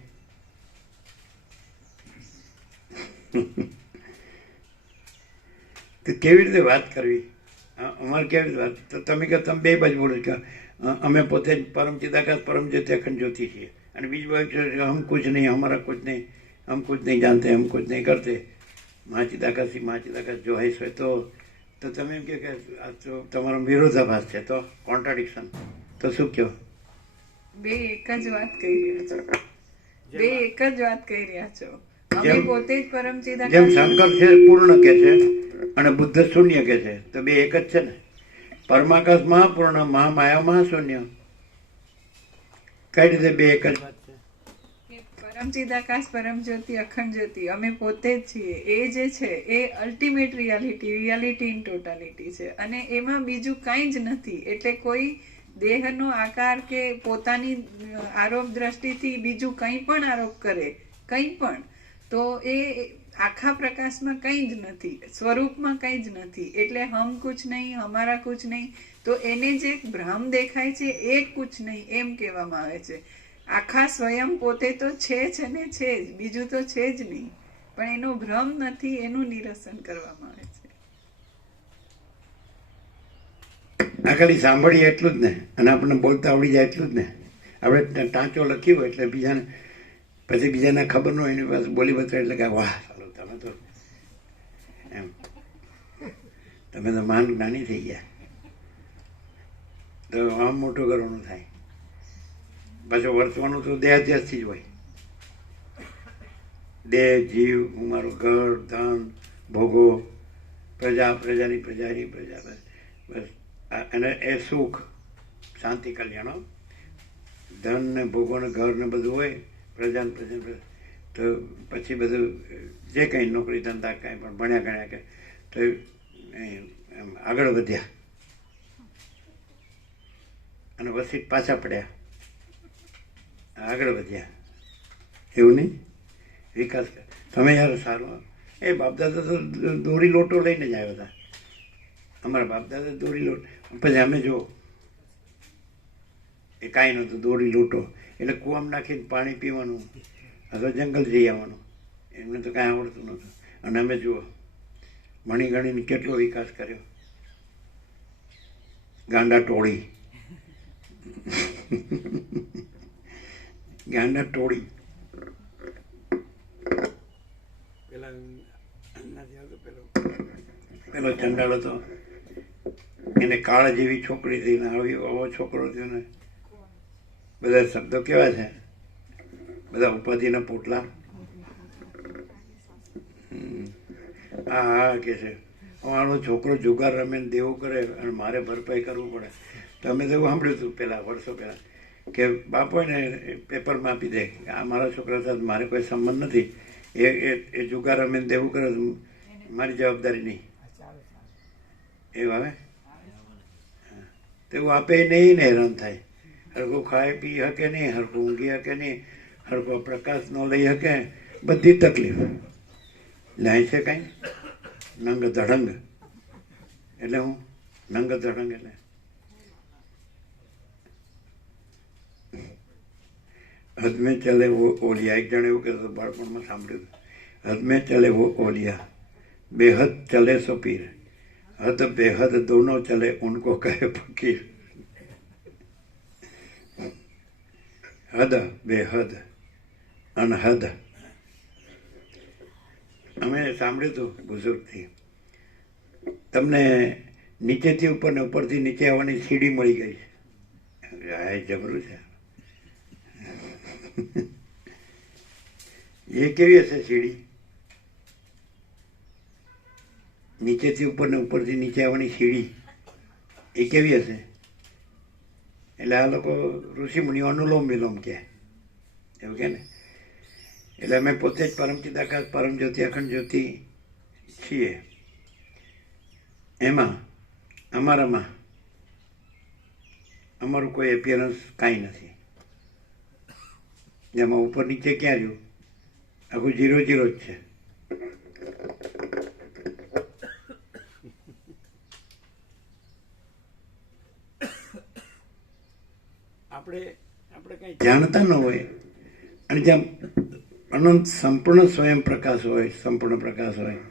તો કેવી રીતે વાત કરવી? અમારે કેવી રીતે વાત? તો તમે કહો, તમે બે બાજુ બોલો કે અમે પોતે જ પરમ ચિદાકાશ, પરમ જ્યોતિ, અખંડ જ્યોતિ છીએ, અને બીજી બાજુ હમ કુછ નહીં, હમારા કુછ નહીં, हम कुछ नहीं जानते, हम कुछ नहीं करते, माँ चिदाकाश ही माँ चिदाकाश, जो है सो. તો તમે એમ કે આ તો તમારો વિરોધાભાસ છે, તો કોન્ટ્રાડિક્શન. તો શું કહો? બે એક જ વાત કહી રહ્યા છો, બે એક જ વાત કહી રહ્યા છો. અમે પોતે જ પરમ જેમ ચિદાકાશ. શંકર છે પૂર્ણ કે છે અને બુદ્ધ શૂન્ય કે છે, તો બે એક જ છે ને. પરમાકાશ મહાપૂર્ણ, મહામાયા મહાશૂન્ય. કઈ રીતે બે એક જ વાત છે? પરમ ચિદાકાશ, પરમ જ્યોતિ, અખંડ જ્યોતિ અમે પોતે જ છીએ. એ જે છે એ અલ્ટિમેટ રિયાલિટી ઇન ટોટાલિટી છે, અને એમાં બીજું કાંઈ જ નથી. એટલે કોઈ દેહનો આકાર કે પોતાની આરોપ દ્રષ્ટિથી બીજું કંઈ પણ આરોપ કરે, કંઈ પણ, તો એ આખા પ્રકાશમાં કંઈ જ નથી, સ્વરૂપમાં કંઈ જ નથી. એટલે હમ કુછ નહીં, હમારા કુછ નહીં, તો એને જે ભ્રમ દેખાય છે એ કુછ નહીં એમ કહેવામાં આવે છે. આખા સ્વયં પોતે તો છે જ ને, છે જ, બીજું તો છે જ નહીં, પણ એનો ભ્રમ નથી, એનું નિરસન કરવામાં આવે છે. આ ખાલી સાંભળીએ એટલું જ ને, અને આપણને બોલતા આવડી જાય એટલું જ ને. આપણે ટાંચો લખ્યો હોય એટલે બીજાને, પછી બીજાને ખબર ન હોય એની પાસે બોલી બતાવે એટલે કે વાહ ચાલો તમે તો એમ, તમે તો મહાન જ્ઞાની થઈ ગયા. તો આમ મોટું કરવાનું થાય. પાછું વર્તવાનું તો દેહાધ્યાસથી જ હોય. દેહ, જીવ, હું મારું ઘર, ધન, ભોગો, પ્રજા, પ્રજાની પ્રજાની પ્રજા, બસ. અને એ સુખ, શાંતિ, કલ્યાણ. ધન ને ભોગો ને ઘર ને બધું હોય, પ્રજા ને પ્રજા, તો પછી બધું જે કંઈ નોકરી ધંધા કાંઈ પણ ભણ્યા ગણ્યા કે તો એમ આગળ વધ્યા અને વસીટ પાછા પડ્યા, આગળ વધ્યા. એવું નહીં, વિકાસ તમે યાર સારો. એ બાપદાદા તો દોરી લોટો લઈને જ આવ્યા હતા. અમારા બાપદાદા દોરી લોટ, પછી અમે જો એ કાંઈ નહોતું, દોરી લોટો એટલે કૂવામાં નાખીને પાણી પીવાનું અથવા જંગલ જઈ આવવાનું, એમને તો કાંઈ આવડતું નહોતું. અને અમે જુઓ ભણી ગણીને કેટલો વિકાસ કર્યો. ગાંડા ટોળી ગાંડા ટોળી. પેલા નથી આવતો પેલો ચંડાળ હતો, એને કાળ જેવી છોકરી થઈ ને આવો છોકરો થયો ને. બધા શબ્દો કેવા છે, બધા ઉપાધિના પોટલા. હા હા કે છે આનો છોકરો જુગાર રમે ને દેવું કરે અને મારે ભરપાઈ કરવું પડે. તો અમે તો એવું સાંભળ્યું હતું પહેલાં, વર્ષો પહેલાં, કે બાપો ને પેપરમાં આપી દે કે આ મારા છોકરા સાથે મારે કોઈ સંબંધ નથી, એ જુગાર રમે ને દેવું કરે મારી જવાબદારી નહીં. એવું આવે તેવું આપે નહીં ને હેરાન થાય. હરખું ખાઈ પી શકે નહીં, હરખું ઊંઘી શકે નહીં, હરખો પ્રકાશ ન લઈ શકે, બધી તકલીફ લાય છે. કાંઈ નંગ ધડંગ એટલે હું નંગ ધડંગ એટલે હદ મેં ચલે વો ઓલિયા. એક જણ એવું કહેતો બાળપણમાં સાંભળ્યું, હદ મેં ચલે વો ઓલિયા, બેહદ ચલે સો પીર, હદ બેહદ દોનો ચલે ઉनको કહે ફકીર. હદ બેહદ અનહદ. અમે સાંભળ્યું હતું બુઝુર્ગથી, તમને નીચેથી ઉપર ને ઉપરથી નીચે આવવાની સીડી મળી ગઈ છે. આ જબરું છે. એ કેવી હશે સીડી? નીચેથી ઉપર ને ઉપરથી નીચે આવવાની સીડી એ કેવી હશે? એટલે આ લોકો ઋષિ મુનિઓ અનુલોમ વિલોમ કહે, એવું કે ને. એટલે અમે પોતે જ પરમ ચિદાકાશ પરમ જ્યોતિ અખંડ જ્યોતિ છીએ. એમાં અમારામાં અમારું કોઈ એપિયરન્સ કાંઈ નથી. જેમાં ઉપર નીચે ક્યાં રહ્યું, આખું 0 0 જ છે. આપણે કંઈ જાણતા ન હોય અને જ્યાં અનંત સંપૂર્ણ સ્વયં પ્રકાશ હોય, સંપૂર્ણ પ્રકાશ હોય,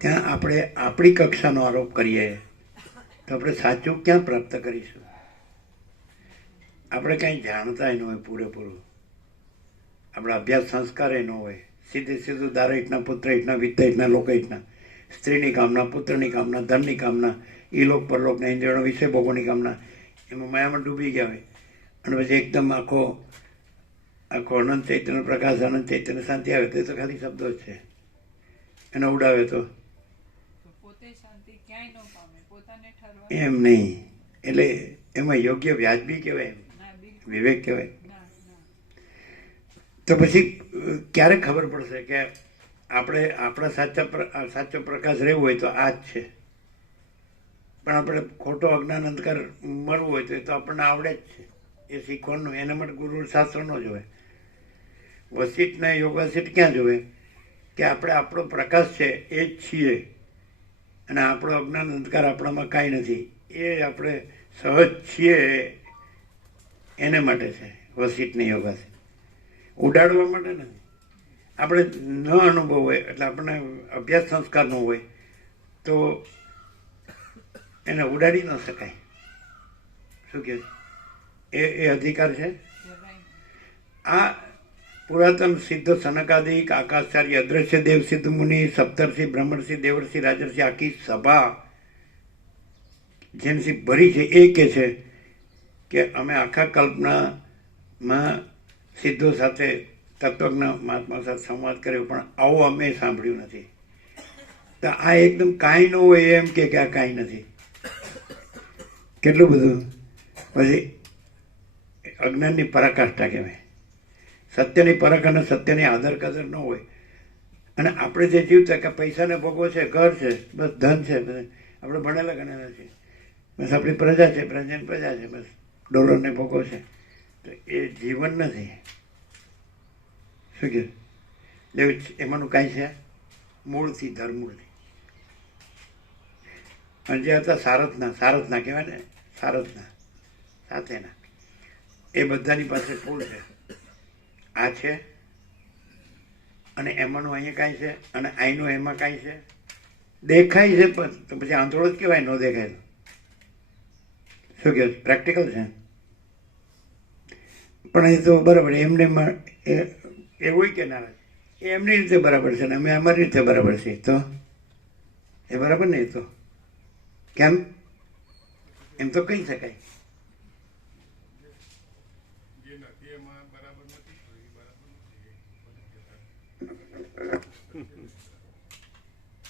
ત્યાં આપણે આપણી કક્ષાનો આરોપ કરીએ તો આપણે સાચું ક્યાં પ્રાપ્ત કરીશું? આપણે કાંઈ જાણતા ન હોય પૂરેપૂરું, આપણા અભ્યાસ સંસ્કાર ન હોય, સીધું દારહિતના પુત્રહિતના વિત્તહિતના લોકહિતના, સ્ત્રીની કામના, પુત્રની કામના, ધનની કામના, ઈલોક પરલોકના ઇન્દ્રિયોના વિષય ભોગોની કામના, એમાં માયામાં ડૂબી ગયા હોય. અને પછી એકદમ આખો અનંત ચૈતન્ય પ્રકાશ, અનંત ચૈતન્ય શાંતિ આવે તો ખાલી શબ્દો જ છે. એને ઉડાવે તો એમ નહીં. એટલે એમાં યોગ્ય વ્યાજબી કહેવાય, વિવેક કહેવાય. તો પછી ક્યારે ખબર પડશે કે આપણે આપણા સાચો પ્રકાશ રહેવો હોય તો આ જ છે, પણ આપણે ખોટો અજ્ઞાન અંધકાર મળવું હોય તો એ તો આપણને આવડે જ છે. એ શીખવાનું એના માટે ગુરુ શાસ્ત્ર ન જોવે, વસીટ ને યોગાસીટ ક્યાં જોવે કે આપણે આપણો પ્રકાશ છે એ જ છીએ અને આપણો અજ્ઞાન અંધકાર આપણામાં કાંઈ નથી, એ આપણે સહજ છીએ એને માટે છે વસીટ ને યોગાસીટ. ઉડાડવા માટે નથી. આપણે ન અનુભવ હોય એટલે આપણને અભ્યાસ સંસ્કાર ન હોય તો એને ઉડાડી ન શકાય. શું કહે એ અધિકાર છે. આ પુરાતન સિદ્ધ સનકાદિક આકાશચાર્ય અદ્રશ્ય દેવ સિદ્ધ મુનિ સપ્તર્ષિ બ્રહ્મર્ષિ દેવર્ષિ રાજર્ષિ આખી સભા જેમથી ભરી છે એ કહે છે કે અમે આખા કલ્પનામાં સિદ્ધો સાથે તત્વજ્ઞ મહાત્મા સાથે સંવાદ કર્યો પણ આવું અમે સાંભળ્યું નથી. તો આ એકદમ કાંઈ ન હોય એમ કે આ કાંઈ નથી. કેટલું બધું. પછી અજ્ઞાનની પરાકાષ્ઠા કહેવાય. સત્યની પરખ અને સત્યની આદર કદર ન હોય અને આપણે જે જીવતા કે પૈસાને ભોગવો છે, ઘર છે, બસ ધન છે, બસ આપણે ભણેલા ગણેલા છે, બસ આપણી પ્રજા છે, પ્રજાની પ્રજા છે, બસ ડોલરને ભોગવો છે, તો એ જીવન નથી. શું કે એમાંનું કાંઈ છે મૂળથી ધર્મૂળથી. અને જે હતા સારથના કહેવાય ને, સારથના સાથેના, એ બધાની પાસે ફૂલ છે. આ છે અને એમાંનું અહીંયા કાંઈ છે અને અહીંનું એમાં કાંઈ છે, દેખાય છે પણ તો પછી આંધળો જ કહેવાય, ન દેખાય તો. શું કહે પ્રેક્ટિકલ છે. પણ એ તો બરાબર એમને એવું કે ના એ એમની રીતે બરાબર છે ને અમે અમારી રીતે બરાબર છીએ, તો એ બરાબર ને. એ તો કેમ એમ તો કહી શકાય. જે નથી એમાં બરાબર નથી, તો એ બરાબર નથી.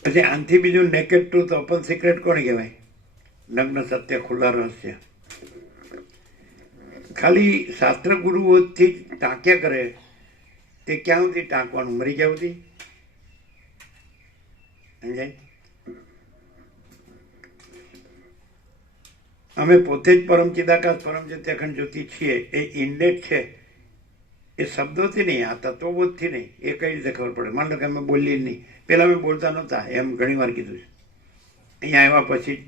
પછી આનથી બીજું નેકેડ ટ્રુથ, ઓપન સિક્રેટ કોને કહેવાય? નગ્ન સત્ય, ખુલ્લા રહસ્ય. ખાલી શાસ્ત્ર ગુરુઓથી ટાંક્યા કરે તે ક્યાં સુધી ટાંકવાનું? મરી ગયા સુધી સમજાય? અમે પોતે જ પરમ ચિદાકાશ પરમ જ્યોતિ અખંડ જ્યોતિ છીએ. એ ઇન્ડેટ છે, એ શબ્દોથી નહીં, આ તત્વબોધથી નહીં. એ કઈ રીતે ખબર પડે? માન લો કે અમે બોલીએ નહીં, પહેલાં અમે બોલતા નહોતા, એમ ઘણી વાર કીધું છે. અહીંયા આવ્યા પછી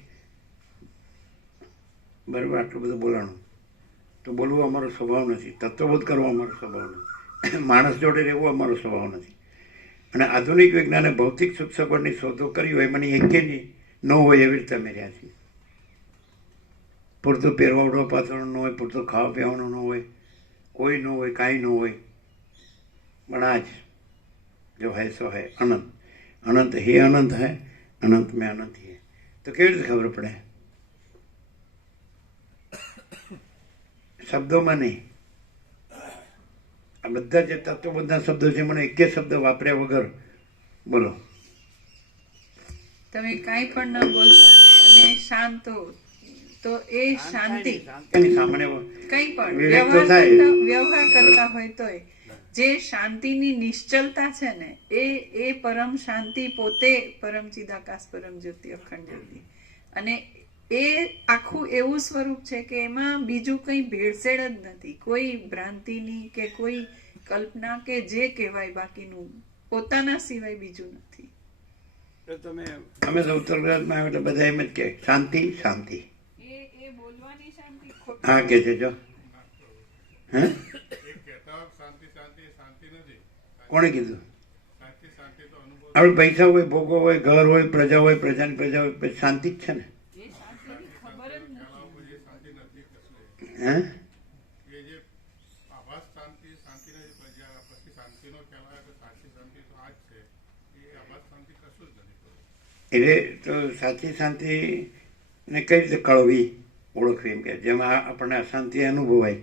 બરાબર આટલું બધું બોલાણું, તો બોલવું અમારો સ્વભાવ નથી. તત્વબોધ કરવો અમારો સ્વભાવ નથી. માણસ જોડે રહેવું અમારો સ્વભાવ નથી. અને આધુનિક વિજ્ઞાને ભૌતિક સુખ સગવડની શોધો કરી હોય, મને એકેયની ન હોય એવી રીતે અમે રહ્યા છીએ. પૂરતું પહેરવાડવા પાથરવાનું ન હોય, પૂરતું ખાવા પીવાનું ન હોય, કોઈ ન હોય, કાંઈ ન હોય. પણ આજ જો હૈ સો હૈ અનંત. અનંત હી અનંત હૈ, અનંત મેં અનંત હી. તો કેવી રીતે ખબર પડે? શબ્દોમાં નહીં. આ બધા જે તત્વબદ્ધના શબ્દો છે, મને એક શબ્દ વાપર્યા વગર બોલો. તમે કાંઈ પણ ન બોલતા હો અને શાંત હો તો એ શાંતિ. એની સામાન્ય કંઈ પણ વિવેક તો થાય. વ્યવહાર કરતા હોય તોય જે શાંતિની નિશ્ચલતા છે ને, એ પરમ શાંતિ પોતે પરમ ચિદાકાશ પરમ જ્યોતિ અખંડ જ્યોતિ. અને એ આખું એવું સ્વરૂપ છે કે એમાં બીજું કંઈ ભેળસેળ જ નથી, કોઈ ભ્રાંતિની કે કોઈ કલ્પના કે જે કહેવાય બાકીનું પોતાના સિવાય બીજું નથી. અમે તો ઉત્તર ગુજરાતમાં આવ્યા એટલે બધા એમ જ કે શાંતિ શાંતિ. એ બોલવાની શાંતિ હા કે છે જો. હે એ કહેતા હોય શાંતિ શાંતિ, એ શાંતિ નથી. કોણે કીધું? સાચી શાંતિ તો અનુભવ. આપણે પૈસા હોય, ભોગવો હોય, ઘર હોય, પ્રજા હોય, પ્રજાની પ્રજા હોય, પછી શાંતિ જ છે ને. હે એ જે આભાસ શાંતિ, શાંતિ નથી. પછી શાંતિનો ખ્યાલ આવે તો સાચી શાંતિ તો આ જ છે. એ આભાસ શાંતિ કશું જ નથી. એટલે તો સાચી શાંતિ ને કઈ રીતે કળવી, ઓળખવી? એમ કે જેમ આપણને અશાંતિ અનુભવાય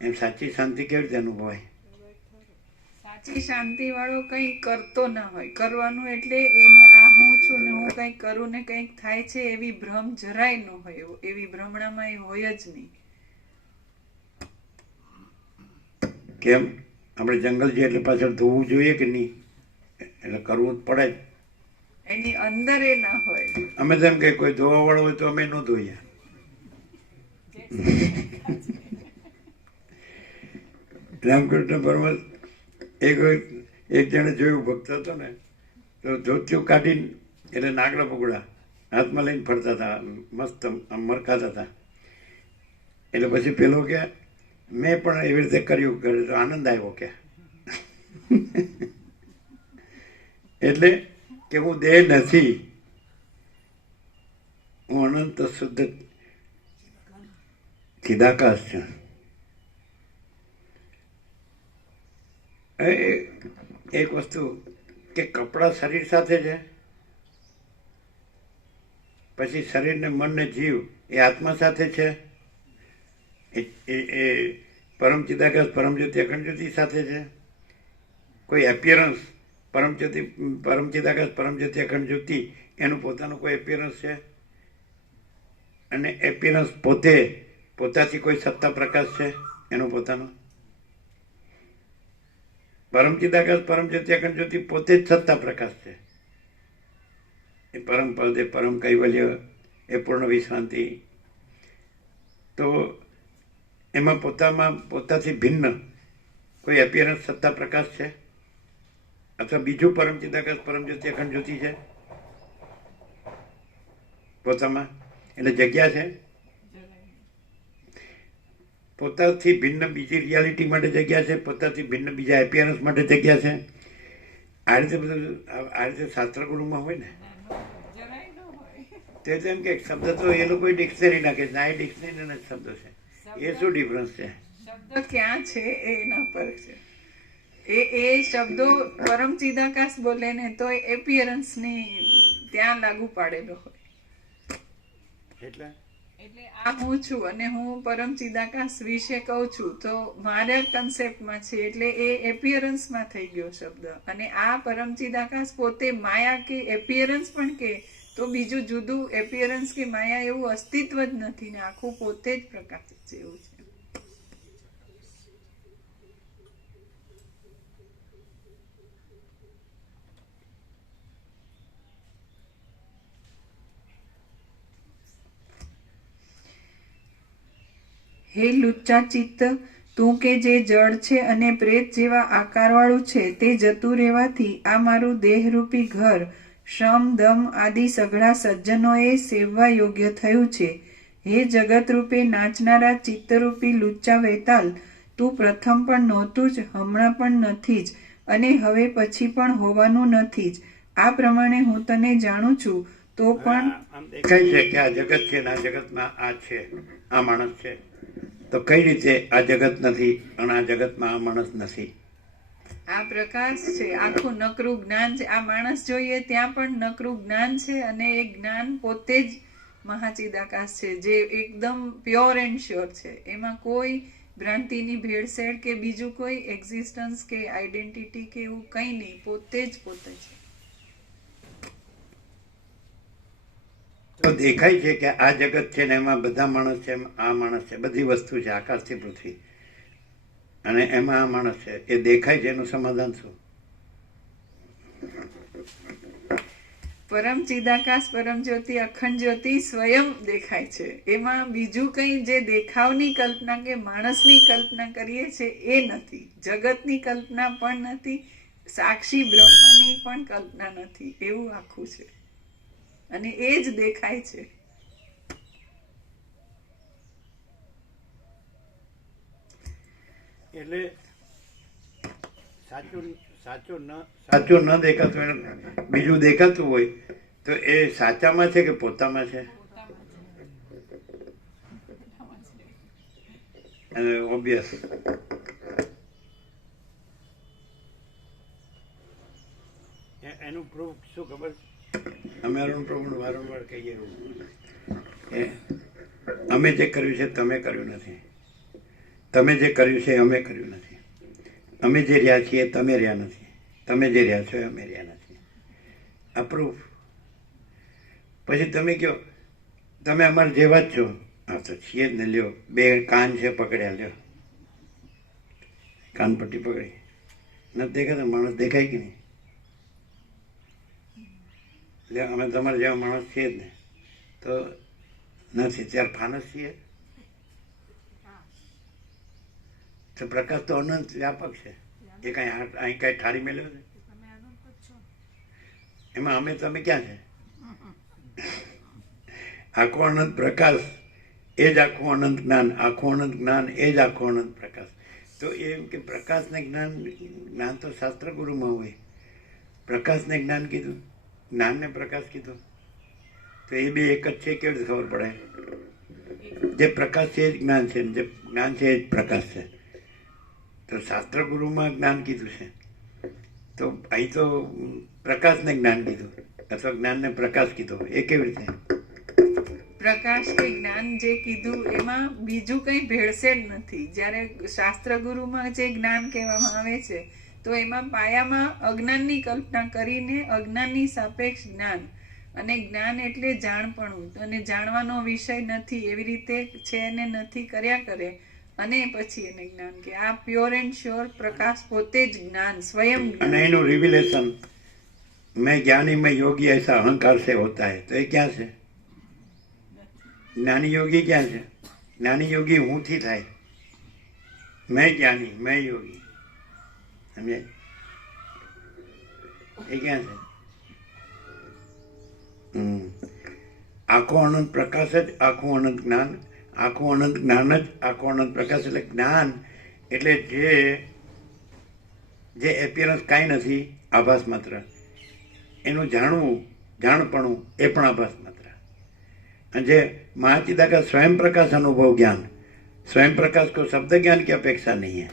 એમ સાચી શાંતિ કેવી રીતે અનુભવાય? સાચી શાંતિ વાળો કંઈ કરતો ના હોય. કરવાનું એટલે એને આ હું છું ને હું કંઈક કરું ને કંઈક થાય છે એવી ભ્રમ જરાય ન હોય. એવી ભ્રમણામાં એ હોય જ નહીં. કેમ? આપણે જંગલ જઈએ એટલે પાછળ ધોવું જોઈએ કે નહીં? એટલે કરવું જ પડે જ. એની અંદર એ ના હોય. અમે તો એમ કે કોઈ ધોવા વાળો હોય તો અમે ન ધોઈએ. રામકૃષ્ણ પરમહંસ એક જણે જોયું, ભક્ત હતો ને, તો ધોતિયું કાઢીને એટલે નાગડા પગડા હાથમાં લઈને ફરતા હતા, મસ્ત આમ મરકાતા હતા. એટલે પછી પેલો કે મેં પણ એવી રીતે કર્યું, કરે તો આનંદ આવ્યો કે. એટલે કે હું દેહ નથી, હું અનંત શુદ્ધ ચિદાકાશ છું. એક વસ્તુ કે કપડાં શરીર સાથે છે, પછી શરીર ને મન ને જીવ એ આત્મા સાથે છે, એ પરમ ચિદાકાશ પરમ જ્યોતિ અખંડ જ્યોતિ સાથે છે. કોઈ એપિયરન્સ પરમ ચિદાકાશ પરમ જ્યોતિ અખંડ જ્યોતિ એનું પોતાનું કોઈ એપિયરન્સ છે? અને એપિયરન્સ પોતાથી કોઈ સત્તા પ્રકાશ છે એનો પોતાનો? પરમ ચિદાકાશ પરમ જ્યોતિ અખંડ જ્યોતિ પોતે જ સત્તા પ્રકાશ છે. એ પરમ પદ, એ પરમ કૈવલ્ય, એ પૂર્ણ વિશ્રાંતિ. તો એમાં પોતાથી ભિન્ન કોઈ એપિયરન્સ સત્તા પ્રકાશ છે અથવા બીજું પરમ ચિદાકાશ પરમ જ્યોતિ અખંડ જ્યોતિ છે પોતામાં? એટલે જગ્યા છે. પોતાથી ભિન્ન બીજી રિયાલિટી માટે જગ્યા છે, પોતાથી ભિન્ન બીજા એપિયરન્સ માટે જગ્યા છે. આ રીતે બધું આ રીતે શાસ્ત્રગુરુમાં હોય ને તે તો એમ કે શબ્દ તો એ લોકો ડિક્શનરી નાખે છે. આ એ ડિક્શનરીના જ શબ્દો છે. એ શું ડિફરન્સ છે? શબ્દ ક્યાં છે એના પર છે. એ શબ્દો પરમ ચિદાકાશ બોલે ને તો એપિયરન્સ ની ત્યાં લાગુ પાડેલો હોય. એટલે આ હું છું અને હું પરમ ચિદાકાશ વિશે કહું છું તો મારા કન્સેપ્ટમાં છે એટલે એ એપિયરન્સમાં થઈ ગયો શબ્દ. અને આ પરમ ચિદાકાશ પોતે માયા કે એપિયરન્સ પણ કે તો બીજું જુદું એપિયરન્સ કે માયા એવું અસ્તિત્વ જ નથી ને આખું પોતે જ પ્રકાશિત છે એવું છે. હે લુચ્ચા ચિત્ત, તું કે જે જળ છે અને પ્રેત જેવા આકારવાળું છે તે જતું રહેવાથી આ મારું દેહરૂપી ઘર શ્રમ દમ આદિ સઘળા સજ્જનોએ સેવવા યોગ્ય થયું છે. હે જગત રૂપે નાચનારા ચિત્તરૂપી લુચ્ચા વેતાલ, તું પ્રથમ પણ નહોતું જ, હમણાં પણ નથી જ અને હવે પછી પણ હોવાનું નથી જ. આ પ્રમાણે હું તને જાણું છું તો પણ આમ દેખાય છે કે આ જગત છે ને આ જગતમાં આ છે, આ માણસ છે. તો કઈ રીતે આ જગત નથી અને આ જગતમાં આ માણસ નથી? આ પ્રકાશ છે, આખું નકરું જ્ઞાન છે. આ માણસ જોઈએ ત્યાં પણ નકરું જ્ઞાન છે અને એ જ્ઞાન પોતે જ મહાચિદાકાશ છે જે એકદમ પ્યોર એન્ડ શ્યોર છે. એમાં કોઈ ભ્રાંતિની ભેળસેળ કે બીજું કોઈ એક્ઝિસ્ટન્સ કે આઈડેન્ટિટી કે એવું કંઈ નહીં, પોતે જ પોતે છે. તો દેખાય છે કે આ જગત છે ને એમાં બધા માણસ છે, આ માણસ છે, બધી વસ્તુ છે આકાશથી પૃથ્વી, અને એમાં આ માણસ છે. એ દેખાય છે, એનું સમાધાન શું? પરમ ચિદાકાશ પરમ જ્યોતિ અખંડ જ્યોતિ સ્વયં દેખાય છે. એમાં બીજું કંઈ જે દેખાવની કલ્પના કે માણસની કલ્પના કરીએ છે એ નથી, જગતની કલ્પના પણ નથી, સાક્ષી બ્રહ્મની પણ કલ્પના નથી. એવું આખું છે અને એ જ દેખાય છે. એટલે સાચું ન દેખાતું એને બીજું દેખાતું હોય તો એ સાચામાં છે કે પોતામાં છે? ઓબ્વિયસ. એનું પ્રૂફ શું ખબર? અમારું પ્રભુ વારંવાર કહીએ કે અમે જે કર્યું છે તમે કર્યું નથી, તમે જે કર્યું છે અમે કર્યું નથી, અમે જે રહ્યા છીએ તમે રહ્યા નથી, તમે જે રહ્યા છો અમે રહ્યા નથી. આ પ્રૂફ. પછી તમે કહો તમે અમારા જેવા જ છો. હા તો છીએ જ ને. લ્યો, બે કાન છે પકડ્યા, લ્યો કાન પટ્ટી પકડી, નથી દેખાતા? માણસ દેખાય કે નહીં? એટલે અમે તમારા જેવા માણસ છીએ જ ને. તો નથી ત્યારે ફાનસ છીએ. તો પ્રકાશ તો અનંત વ્યાપક છે. એ કઈ અહીં કઈ ઠારી મેળ્યો છે? એમાં અમે તમે ક્યાં છે? આખું અનંત પ્રકાશ એ જ આખું અનંત જ્ઞાન, આખું અનંત જ્ઞાન એ જ આખું અનંત પ્રકાશ. તો એમ કે પ્રકાશને જ્ઞાન તો શાસ્ત્ર ગુરુમાં હોય. પ્રકાશને જ્ઞાન કીધું, જ્ઞાનને પ્રકાશ કીધો, તો એ બે એક જ છે કેવી રીતે ખબર પડે? જે પ્રકાશ છે એ જ જ્ઞાન છે, જે જ્ઞાન છે એ જ પ્રકાશ છે. તો શાસ્ત્ર ગુરુમાં જ્ઞાન કીધું છે, તો અહીં તો પ્રકાશને જ્ઞાન કીધું અથવા જ્ઞાનને પ્રકાશ કીધો. એ કેવી રીતે? પ્રકાશ કે જ્ઞાન જે કીધું એમાં બીજું કંઈ ભેળસેળ નથી. જ્યારે શાસ્ત્ર ગુરુમાં જે જ્ઞાન કહેવામાં આવે છે તો એમાં પાયામાં અજ્ઞાનની કલ્પના કરીને અજ્ઞાનની સાપેક્ષ જ્ઞાન, અને જ્ઞાન એટલે જાણપણું, અને જાણવાનો વિષય નથી એવી રીતે છે ને નથી કર્યા કરે અને પછી એને જ્ઞાન કે આ પ્યોર એન્ડ શ્યોર પ્રકાશ પોતે જ જ્ઞાન સ્વયં અને જ્ઞાન. એનું રિવિલેશન मैं ज्ञानी मैं योगी ऐसा अहंकार से होता है तो ये क्या છે? ज्ञानी योगी क्या છે? ज्ञानी योगी હું થી થાય. मैं ज्ञानी मैं योगी समझे? એ ક્યાં છે? આખો અનંત પ્રકાશ જ આખું અનંત જ્ઞાન, આખું અનંત જ્ઞાન જ આખું અનંત પ્રકાશ. એટલે જ્ઞાન એટલે જે એપિયરન્સ કાંઈ નથી, આભાસ માત્ર. એનું જાણપણું એ પણ આભાસ માત્ર. અને જે महाचिदाकाश स्वयं प्रकाश अनुभव ज्ञान, स्वयं प्रकाश को शब्द ज्ञान की अपेक्षा नहीं है,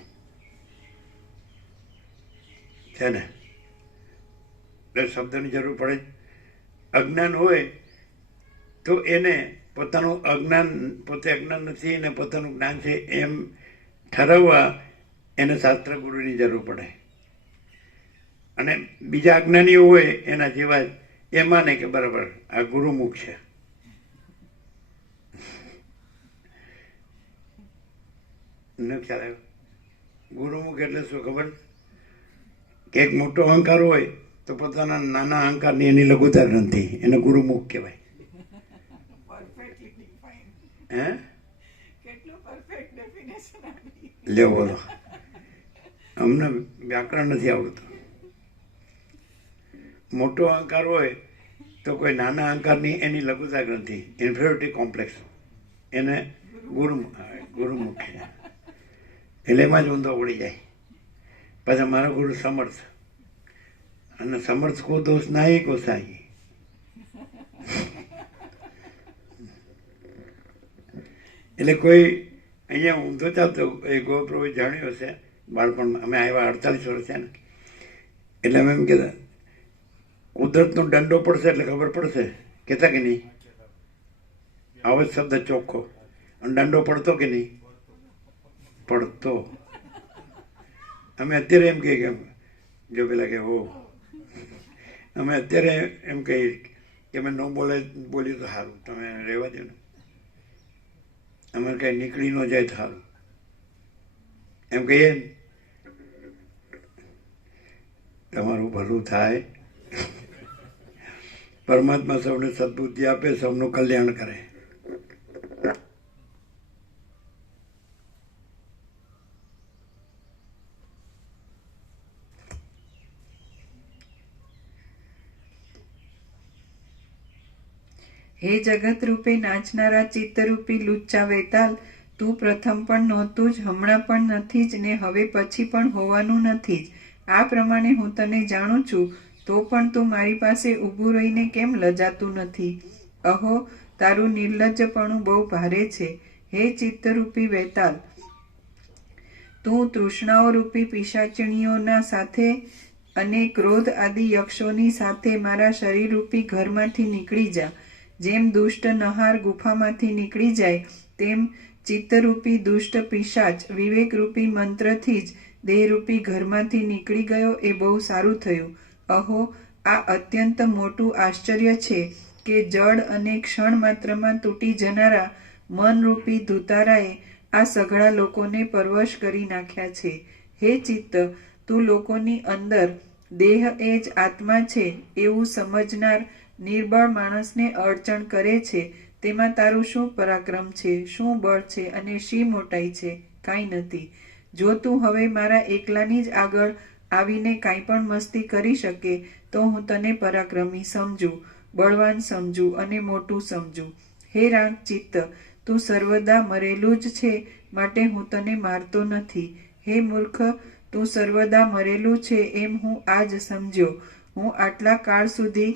है ना? એટલે શબ્દની જરૂર પડે. અજ્ઞાન હોય તો એને પોતાનું અજ્ઞાન, પોતે અજ્ઞાન નથી અને પોતાનું જ્ઞાન છે એમ ઠરાવવા એને શાસ્ત્ર ગુરુની જરૂર પડે. અને બીજા અજ્ઞાનીઓ હોય એના જેવા જ એ માને કે બરાબર આ ગુરુમુખ છે. ન ખ્યાલ આવ્યો? ગુરુમુખ એટલે શું ખબર? કે એક મોટો અહંકાર હોય તો પોતાના નાના અહંકારની એની લઘુતા ગ્રંથિ, એને ગુરુમુખ કહેવાય. હે લ્યો બોલો, અમને વ્યાકરણ નથી આવડતું. મોટો અહંકાર હોય તો કોઈ નાના અહંકારની એની લઘુતા ગ્રંથિ, ઇન્ફિરિયોરિટી કોમ્પ્લેક્સ, એને ગુરુમુખ છે. એટલે એમાં જ ઊંધો પડી જાય. પાછા મારો ગુરુ સમર્થ, અને સમર્થ કો દોષ નાહી કો સાહી. એટલે કોઈ અહીંયા ઊંધો ચાલતો એ ગોપ્રભુ જાણ્યો હશે બાળપણમાં. અમે આવ્યા 48 વર્ષ છે ને, એટલે અમે એમ કહેતા કુદરતનો દંડો પડશે એટલે ખબર પડશે, કહેતા કે નહીં? આવો જ શબ્દ ચોખ્ખો. અને દંડો પડતો કે નહીં પડતો? અમે અત્યારે એમ કહીએ કે જો પેલા કે હો, અમે અત્યારે એમ કહીએ કે અમે ન બોલ્યું તો સારું, તમે રહેવા દો ને, અમે કઈ નીકળી ન જાય સારું એમ કહીએ ને. તમારું ભલું થાય, પરમાત્મા સૌને સદબુદ્ધિ આપે, સૌનું કલ્યાણ કરે. હે જગત રૂપે નાચનારા ચિત્તરૂપી લુચ્ચા વેતાલ, તું પ્રથમ પણ નહોતું જ, હમણાં પણ નથી જ, ને હવે પછી પણ હોવાનું નથી જ. આ પ્રમાણે હું તને જાણું છું, તો પણ તું મારી પાસે ઊભું રહીને કેમ લજાતું નથી? અહો, તારું નિર્લજ્જપણું બહુ ભારે છે. હે ચિત્તરૂપી વેતાલ, તું તૃષ્ણાઓ રૂપી પિશાચણીઓના સાથે અને ક્રોધ આદિ યક્ષોની સાથે મારા શરીર રૂપી ઘરમાંથી નીકળી જા. જેમ દુષ્ટ નહાર ગુફામાંથી નીકળી જાય, તેમ ચિત્તરૂપી દુષ્ટ પિશાચ વિવેકરૂપી મંત્રથી જ દેહરૂપી ઘરમાંથી નીકળી ગયો. એ બહુ સારું થયું. અહો, આ અત્યંત મોટું આશ્ચર્ય છે કે જડ અને ક્ષણ માત્રમાં તૂટી જનારા મનરૂપી ધુતારાએ આ સઘળા લોકોને પરવશ કરી નાખ્યા છે. હે ચિત્ત, તું લોકોની અંદર દેહ એ જ આત્મા છે એવું સમજનાર નિર્બળ માણસને અડચણ કરે છે. તેમાં તારું શું પરાક્રમ છે, શું બળ છે અને શી મોટાઈ છે? કાંઈ નથી. જો તું હવે મારા એકલાની જ આગળ આવીને કાંઈ પણ મસ્તી કરી શકે તો હું તને પરાક્રમી સમજું, બળવાન સમજું અને મોટું સમજું. હે રાગ ચિત્ત, તું સર્વદા મરેલું જ છે માટે હું તને મારતો નથી. હે મૂર્ખ, તું સર્વદા મરેલું છે એમ હું આજ સમજ્યો. હું આટલા કાળ સુધી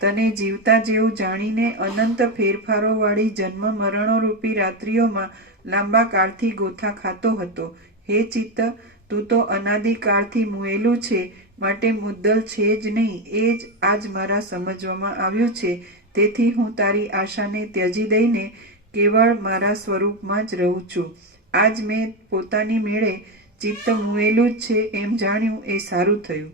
તને જીવતા જેવું જાણીને અનંત ફેરફારો વાળી જન્મ મરણો રૂપી રાત્રિઓમાં લાંબા કાળથી ગોથા ખાતો હતો. હે ચિત્ત, તું તો અનાદિકાળથી મુએલું છે માટે મુદ્દલ છે જ નહીં, એ જ આજ મારા સમજવામાં આવ્યું છે. તેથી હું તારી આશાને ત્યજી દઈને કેવળ મારા સ્વરૂપમાં જ રહું છું. આજ મેં પોતાની મેળે ચિત્ત મુએલું જ છે એમ જાણ્યું, એ સારું થયું.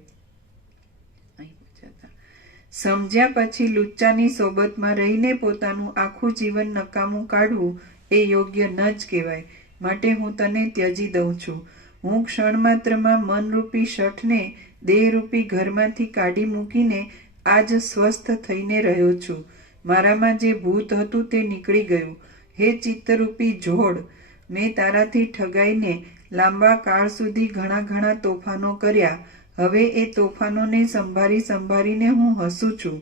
સમજ્યા પછી લુચ્ચાની સોબતમાં રહીને પોતાનું આખું જીવન નકામું કાઢવું એ યોગ્ય ન જ કહેવાય. માટે હું તને ત્યજી દઉં છું. હું ક્ષણ માત્રમાં મનરૂપી શઠને દેહરૂપી ઘરમાંથી કાઢી મૂકીને આજ સ્વસ્થ થઈને રહ્યો છું. મારામાં જે ભૂત હતું તે નીકળી ગયું. હે ચિત્તરૂપી જોડ, મેં તારાથી ઠગાઈને લાંબા કાળ સુધી ઘણા ઘણા તોફાનો કર્યા. હવે એ તોફાનોને સંભાળીને હું હસું છું.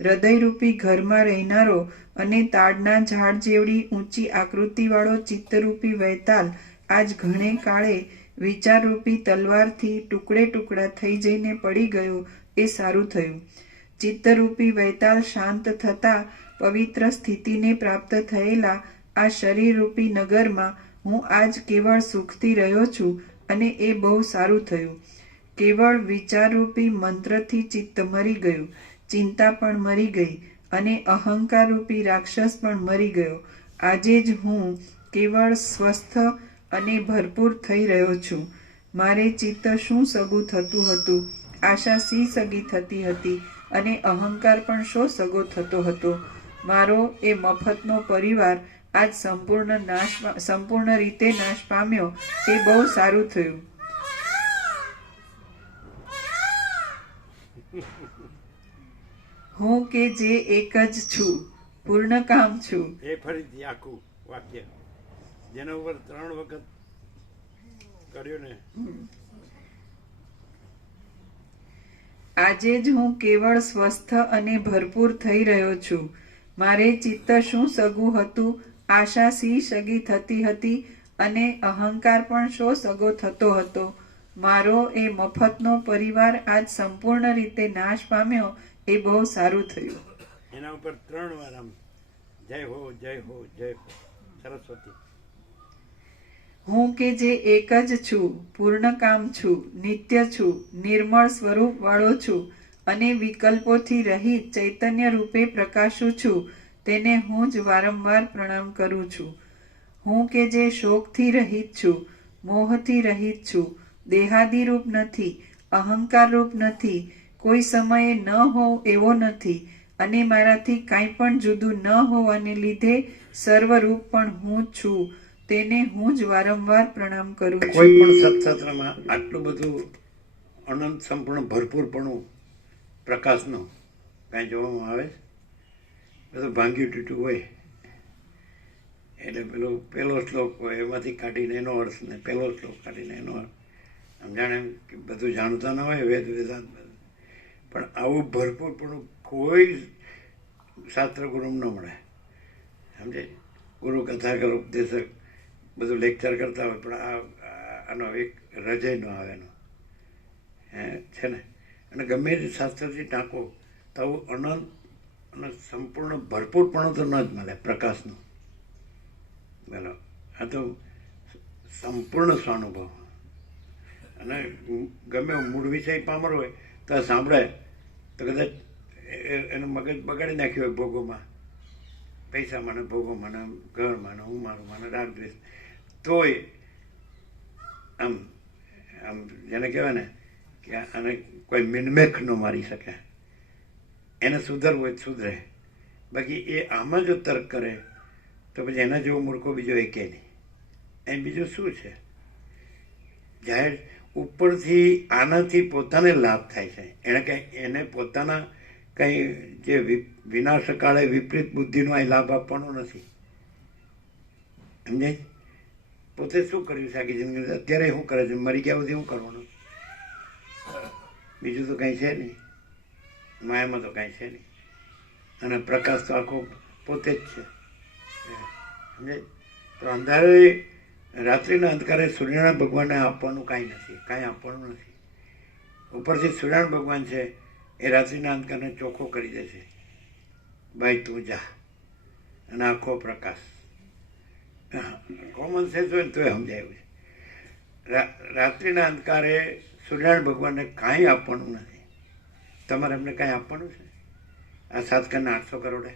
હૃદયરૂપી ઘરમાં રહેનારો અને તાડના ઝાડ જેવડી ઊંચી આકૃતિવાળો ચિત્તરૂપી વૈતાલ આજ ઘણે કાળે વિચારરૂપી તલવારથી ટુકડે ટુકડા થઈ જઈને પડી ગયો એ સારું થયું. ચિત્તરૂપી વૈતાલ શાંત થતા પવિત્ર સ્થિતિને પ્રાપ્ત થયેલા આ શરીરરૂપી નગરમાં હું આજ કેવળ સુખથી રહ્યો છું અને એ બહુ સારું થયું. કેવળ વિચારરૂપી મંત્રથી ચિત્ત મરી ગયું, ચિંતા પણ મરી ગઈ અને અહંકારરૂપી રાક્ષસ પણ મરી ગયો. આજે જ હું કેવળ સ્વસ્થ અને ભરપૂર થઈ રહ્યો છું. મારે ચિત્ત શું સગું થતું હતું, આશા સી સગી થતી હતી અને અહંકાર પણ શો સગો થતો હતો. મારો એ મફતનો પરિવાર આજ સંપૂર્ણ રીતે નાશ પામ્યો એ બહુ સારું થયું. હું કે જે એક જ છું, પૂર્ણકામ છું. એ ફરીથી આખું વાક્ય જેના ઉપર 3 વખત કર્યું ને. આજે જ હું કેવળ સ્વસ્થ અને ભરપૂર થઈ રહ્યો છું. મારે ચિત્ત શું સગું હતું, આશા સી સગી થતી હતી અને અહંકાર પણ શો સગો થતો હતો. મારો એ મફતનો પરિવાર આજ સંપૂર્ણ રીતે નાશ પામ્યો એ બહુ સારું થયું. એના ઉપર 3 વાર આમ જય હો જય હો જય હો સરસ્વતી. હું કે જે એક જ છું, પૂર્ણકામ છું, નિત્ય છું, નિર્મળ સ્વરૂપ વાળો છું અને વિકલ્પોથી રહિત ચૈતન્ય રૂપે પ્રકાશું છું, તેને હું જ વારંવાર પ્રણામ કરું છું. હું કે જે શોકથી રહિત છું, મોહથી રહિત છું, દેહાદિરૂપ નથી, અહંકારરૂપ નથી, કોઈ સમયે ન હોઉં એવો નથી અને મારાથી કાંઈ પણ જુદું ન હોવાને લીધે સર્વરૂપ પણ હું જ છું, તેને હું જ વારંવાર પ્રણામ કરું છું. કોઈ પણ સત્સત્રમાં આટલું બધું અનંત સંપૂર્ણ ભરપૂરપણું પ્રકાશનું કાંઈ જોવામાં આવે? બધું ભાંગ્યું તૂટ્યું હોય એટલે પેલો શ્લોક હોય એમાંથી કાઢીને એનો અર્થ ને પેલો શ્લોક કાઢીને એનો અર્થ. આમ જાણે કે બધું જાણતા ન હોય વેદ વેદાંત બધું, પણ આવું ભરપૂરપણું કોઈ શાસ્ત્ર ગુરુમાં ન મળે. સમજે? ગુરુ કથાકર ઉપદેશક બધું લેક્ચર કરતા હોય પણ આનો એક રજય ન આવે એનો છે ને. અને ગમે તે શાસ્ત્રથી ટાંકો તો આવું અનંત અને સંપૂર્ણ ભરપૂરપણું તો ન જ મળે પ્રકાશનું. બોલો, આ તો સંપૂર્ણ સ્વાનુભવ. અને ગમે મૂળ વિષય પામર હોય તો સાંભળે તો કદાચ એનું મગજ બગાડી નાખ્યું હોય ભોગોમાં, પૈસામાં ને ભોગોમાં ને ઘરમાં ને હું મારું મને રાગ દ્વેષ, તોય આમ આમ જેને કહેવાય ને કે આને કોઈ મિનમેખ ન મારી શકે. એને સુધરવું હોય સુધરે, બાકી એ આમાં જો તર્ક કરે તો પછી એના જેવો મૂર્ખો બીજો એકે નહીં. એમ બીજું શું છે? જાહેર ઉપરથી આનાથી પોતાને લાભ થાય છે. એને પોતાના કંઈ જે વિનાશકાળે વિપરીત બુદ્ધિનો અહીં લાભ આપવાનો નથી. સમજાય? પોતે શું કર્યું છે આખી જિંદગી? અત્યારે શું કરે છે? મરી ગયા સુધી શું કરવાનું? બીજું તો કંઈ છે નહીં. માયામાં તો કાંઈ છે નહીં. અને પ્રકાશ તો આખો પોતે જ છે. સમજાય? તો અંધારે રાત્રિના અંધકારે સૂર્યનારાયણ ભગવાનને આપવાનું કાંઈ નથી, કાંઈ આપવાનું નથી. ઉપરથી સૂર્યનારાયણ ભગવાન છે એ રાત્રિના અંધકારને ચોખ્ખો કરી દે છે. ભાઈ તું જા, અને આખો પ્રકાશ. કોમન સેન્સ હોય ને તો સમજાયું છે. રાત્રિના અંધકારે સૂર્યનારાયણ ભગવાનને કાંઈ આપવાનું નથી. તમારે એમને કાંઈ આપવાનું છે? આ 7 કરોડ 800 કરોડે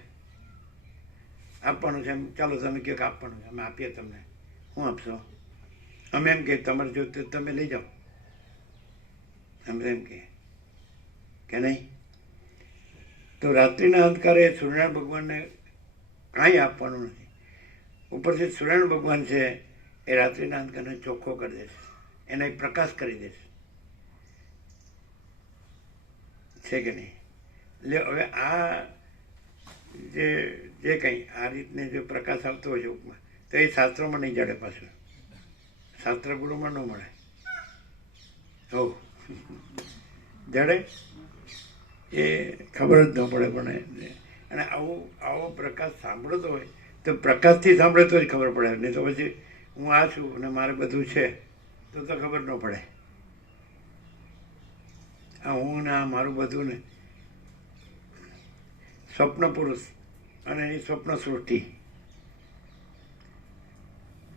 આપવાનું છે. એમ ચાલો તમે કહો કે આપવાનું છે, અમે આપીએ તમને. શું આપશો? અમે એમ કે તમારે જો તમે લઈ જાઓ. અમે એમ કે નહીં? તો રાત્રિના અંધકારે સૂર્યનારાયણ ભગવાનને કાંઈ આપવાનું નથી. ઉપરથી સૂર્યનારાયણ ભગવાન છે એ રાત્રિના અંધકારને ચોખ્ખો કરી દેશે, એને એક પ્રકાશ કરી દેશે, છે કે નહીં? એટલે હવે આ જે કંઈ આ રીતને જો પ્રકાશ આવતો હોય છે ઉપમાં, તો એ શાસ્ત્રોમાં નહીં જડે, પાછું શાસ્ત્ર ગુરુમાં ન મળે. હો જડે એ ખબર જ ન પડે. પણ અને આવો પ્રકાશ સાંભળતો હોય તો પ્રકાશથી સાંભળે તો જ ખબર પડે, નહીં તો પછી હું આ છું અને મારે બધું છે તો ખબર ન પડે. આ હું ને આ મારું બધું ને સ્વપ્ન પુરુષ અને એની સ્વપ્ન સૃષ્ટિ.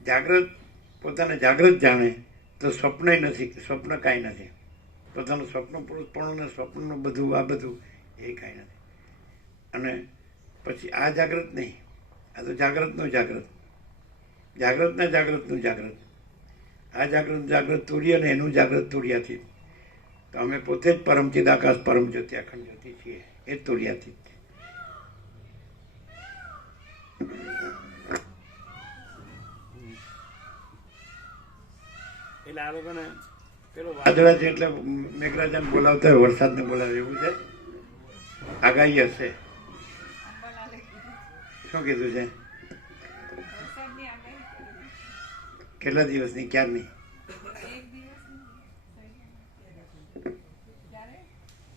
જાગ્રત પોતાને જાગ્રત જાણે તો સ્વપ્ન નથી, સ્વપ્ન કાંઈ નથી. પોતાનું સ્વપ્ન પુરુષ પણ ને સ્વપ્નનું બધું આ બધું એ કાંઈ નથી. અને પછી આ જાગ્રત નહીં, આ તો જાગ્રતનું જાગ્રત, જાગ્રતના જાગ્રતનું જાગ્રત. આ જાગ્રત તુર્ય અને એનું જાગ્રત તુર્યાથી. તો અમે પોતે જ પરમચિદ આકાશ પરમ જ્યોતિ અખંડ જ્યોતિ છીએ, એ જ તુર્યાથી. એટલે આ લોકોને પેલો વાદળા છે એટલે મેઘરાજાને બોલાવતા હોય, વરસાદને બોલાવે એવું છે. આગાહી હશે. શું કીધું છે? કેટલા દિવસની? ક્યારની?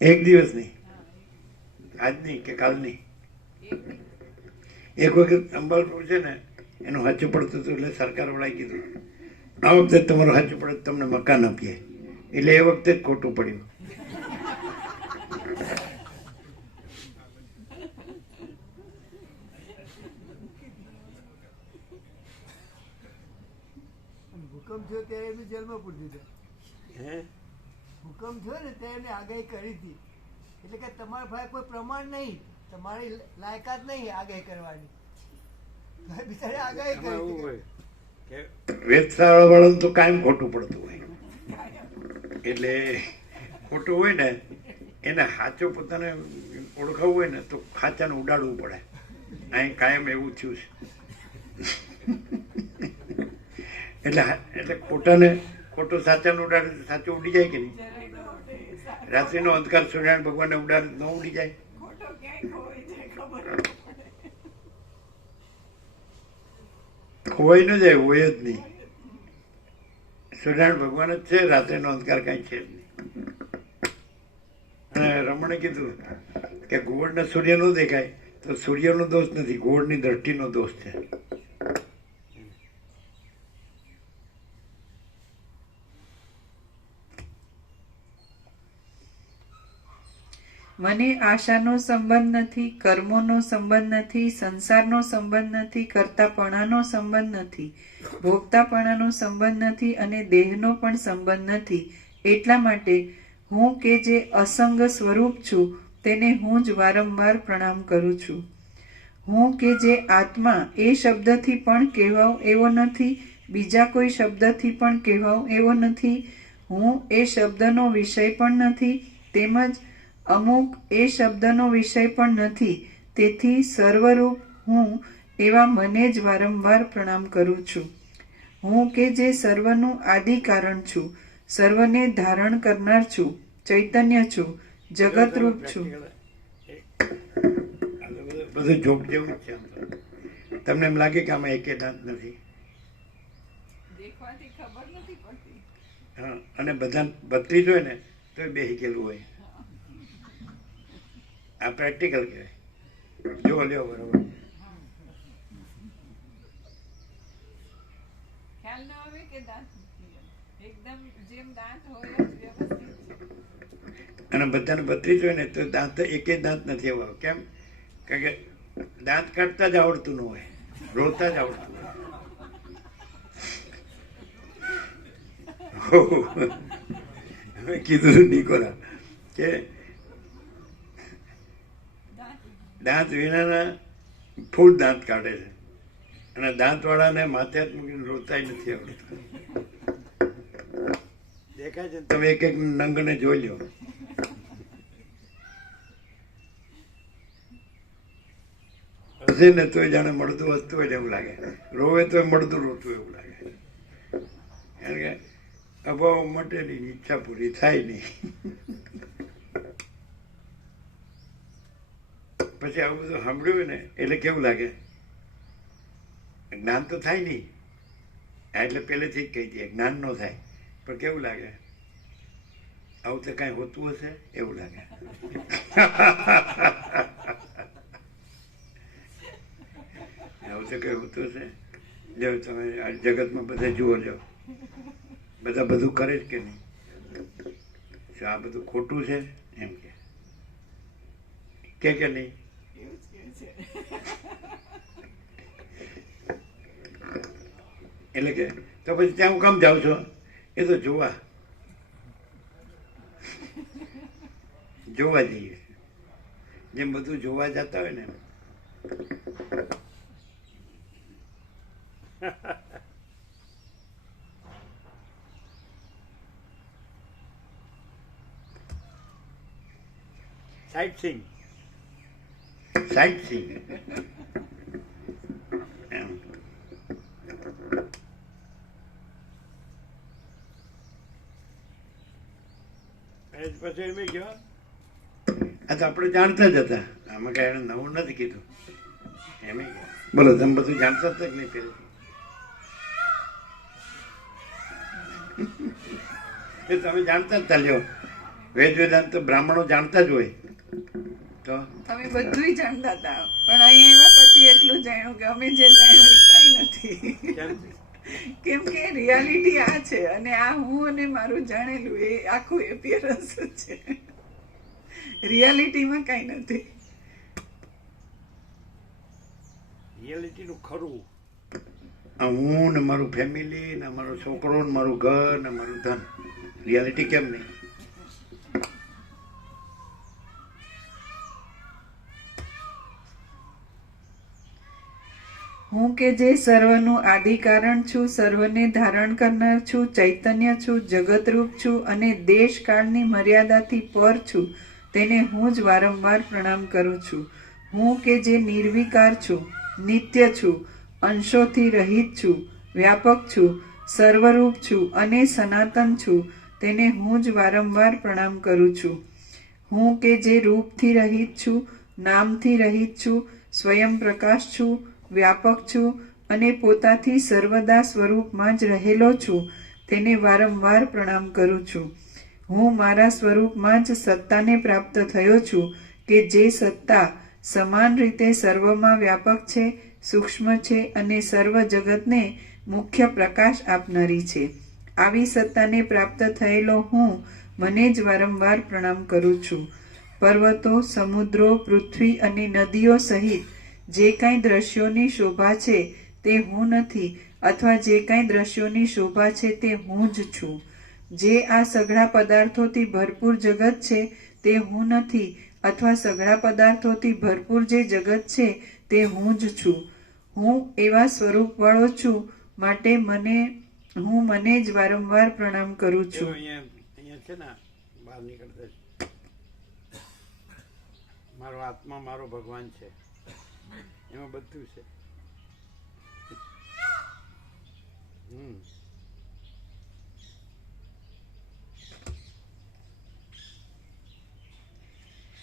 એક દિવસની? આજની કે કાલની? એક વખત અંબાલપુર છે ને એનું સાચું પડતું હતું, એટલે સરકાર વાળાએ કીધું આ વખતે તમારું સાચું પડે તમને મકાન આપીએ, એટલે એ વખતે જ ખોટું પડ્યું. ભૂકંપ થયો ત્યારે એમને જેલમાં પૂરી દીધા. હે ભૂકંપ થયો ને ત્યારે એમને આગાહી કરી હતી, એટલે કે તમારા ભાઈ કોઈ પ્રમાણ નહીં, તમારી લાયકાત નહીં આગાહી કરવાની. બિચારે આગાહી એમાં એવું કરી. હોય કે વેધશાળા વાળાનું તો કાયમ ખોટું પડતું હોય, એટલે ખોટું હોય ને એને સાચું પોતાને ઓળખાવવું હોય ને તો ખાચાને ઉડાડવું પડે. અહીં કાયમ એવું થયું છે. એટલે ખોટાને ખોટું સાચાને ઉડાડે તો સાચું ઉડી જાય કે નહીં? રાત્રિનો અંધકાર સૂર્યનારાયણ ભગવાનને ઉડાડે ન ઉડી જાય? ખોવાઈ ન જાય, હોય જ નહીં. સૂર્યનારાયણ ભગવાન જ છે, રાત્રિનો અંધકાર કાંઈ છે જ નહીં. અને રમણે કીધું કે ઘુવડને સૂર્ય ન દેખાય તો સૂર્યનો દોષ નથી, ઘુવડની દ્રષ્ટિનો દોષ છે. મને આશાનો સંબંધ નથી, કર્મોનો સંબંધ નથી, સંસારનો સંબંધ નથી, કર્તાપણાનો સંબંધ નથી, ભોગતાપણાનો સંબંધ નથી અને દેહનો પણ સંબંધ નથી. એટલા માટે હું કે જે અસંગ સ્વરૂપ છું તેને હું જ વારંવાર પ્રણામ કરું છું. હું કે જે આત્મા એ શબ્દથી પણ કહેવાઉં એવો નથી, બીજા કોઈ શબ્દથી પણ કહેવાઉં એવો નથી, હું એ શબ્દનો વિષય પણ નથી, તેમજ અમુક એ શબ્દનો વિષય પણ નથી. તેથી સર્વરૂપ હું એવા મને જ વારંવાર પ્રણામ કરું છું. હું કે જે સર્વનું આદિ કારણ છું, સર્વને ધારણ કરનાર છું, ચૈતન્ય છું, જગતરૂપ છું. બધું જોક જેવું જ છે. આમ તો તમને એમ લાગે કે આમાં એકે દાંત નથી. હા, અને બધા 32 હોય ને તો બે હિકેલું હોય. આ પ્રેક્ટિકલ કહેવાય. જો લ્યો બરોબર. અને બધાને 32 હોય ને તો દાંત એકે દાંત નથી આવ્યો. કેમ? કારણ કે દાંત કાઢતા જ આવડતું ન હોય, રોતા જ આવડતું હોય. હવે કીધું નિકોરા કે દાંત વિનાના ફૂલ દાંત કાઢે છે અને દાંતવાળાને માથે હાથ મૂકીને રોતાય નથી આવડતું. દેખાય છે ને? તમે એક એક નંગને જોઈ લો. હશે ને તો જાણે મળતું હસતું હોય એવું લાગે, રોવે તો મળતું રોતું એવું લાગે. કારણ કે અભાવ માટેની ઈચ્છા પૂરી થાય નહીં. પછી આવું બધું સાંભળ્યું ને એટલે કેવું લાગે? જ્ઞાન તો થાય નહીં. એટલે પહેલેથી જ કહી દઈએ જ્ઞાન ન થાય, પણ કેવું લાગે? આવું તો કાંઈ હોતું હશે એવું લાગે. આવું તો કઈ હોતું હશે? જો તમે આ જગતમાં બધા જુઓ, જો બધા બધું કરે જ કે નહીં? શું આ બધું ખોટું છે એમ કે નહીં? એટલે કે તો પછી ત્યાં હું કામ જાઉં છો? એ તો જોવા જઈએ, જેમ બધું જોવા જતા હોય ને એમ. સાઇટ સીંગ એમ. પછી એમ ગયો આ તો આપણે જાણતા જ હતા, આમાં કઈ એને નવું નથી કીધું. એમ બોલો, તમે બધું જાણતા હતા કે નહીં પહેલેથી? એ તમે જાણતા જ ચાલ્યો. વેદાંત તો બ્રાહ્મણો જાણતા જ હોય. તો અમે બધું જાણતા હતા, પણ અહીંયા એવા પછી એટલું જાણ્યું કે અમે જે જાણ્યું એ કઈ નથી. કેમ કે રિયાલિટી આ છે, અને આ હું અને મારું જાણેલું એ આખું એપિયરન્સ છે. રિયાલિટીમાં કઈ નથી. રિયાલિટીનું ખરું હું ને મારું ફેમિલી ને મારો છોકરો ને મારું ઘર ને મારું ધન, રિયાલિટી કેમ નહીં? હું કે જે સર્વનું આદિ કારણ છું, સર્વને ધારણ કરનાર છું, ચૈતન્ય છું, જગતરૂપ છું અને દેશ કાળની મર્યાદાથી પર છું, તેને હું જ વારંવાર પ્રણામ કરું છું. હું કે જે નિર્વિકાર છું, નિત્ય છું, અંશોથી રહિત છું, વ્યાપક છું, સર્વરૂપ છું અને સનાતન છું, તેને હું જ વારંવાર પ્રણામ કરું છું. હું કે જે રૂપથી રહિત છું, નામથી રહિત છું, સ્વયં પ્રકાશ છું, વ્યાપક છું અને પોતાથી સર્વદા સ્વરૂપમાં જ રહેલો છું, તેને વારંવાર પ્રણામ કરું છું. હું મારા સ્વરૂપમાં જ સત્તાને પ્રાપ્ત થયો છું, કે જે સત્તા સમાન રીતે સર્વમાં વ્યાપક છે, સૂક્ષ્મ છે અને સર્વ જગતને મુખ્ય પ્રકાશ આપનારી છે. આવી સત્તાને પ્રાપ્ત થયેલો હું મને જ વારંવાર પ્રણામ કરું છું. પર્વતો, સમુદ્રો, પૃથ્વી અને નદીઓ સહિત જે કાંઈ દ્રશ્યોની શોભા છે તે હું નથી, અથવા જે કાંઈ દ્રશ્યોની શોભા છે તે હું જ છું. જે આ સઘળા પદાર્થોથી ભરપૂર જગત છે તે હું નથી, અથવા સઘળા પદાર્થોથી ભરપૂર જે જગત છે તે હું જ છું. હું એવા સ્વરૂપવાળો છું, માટે હું મને જ વારંવાર પ્રણામ કરું છું. અહીંયા છે ને બહાર નીકળતા મારો આત્મા મારો ભગવાન છે, એમાં બધું છે.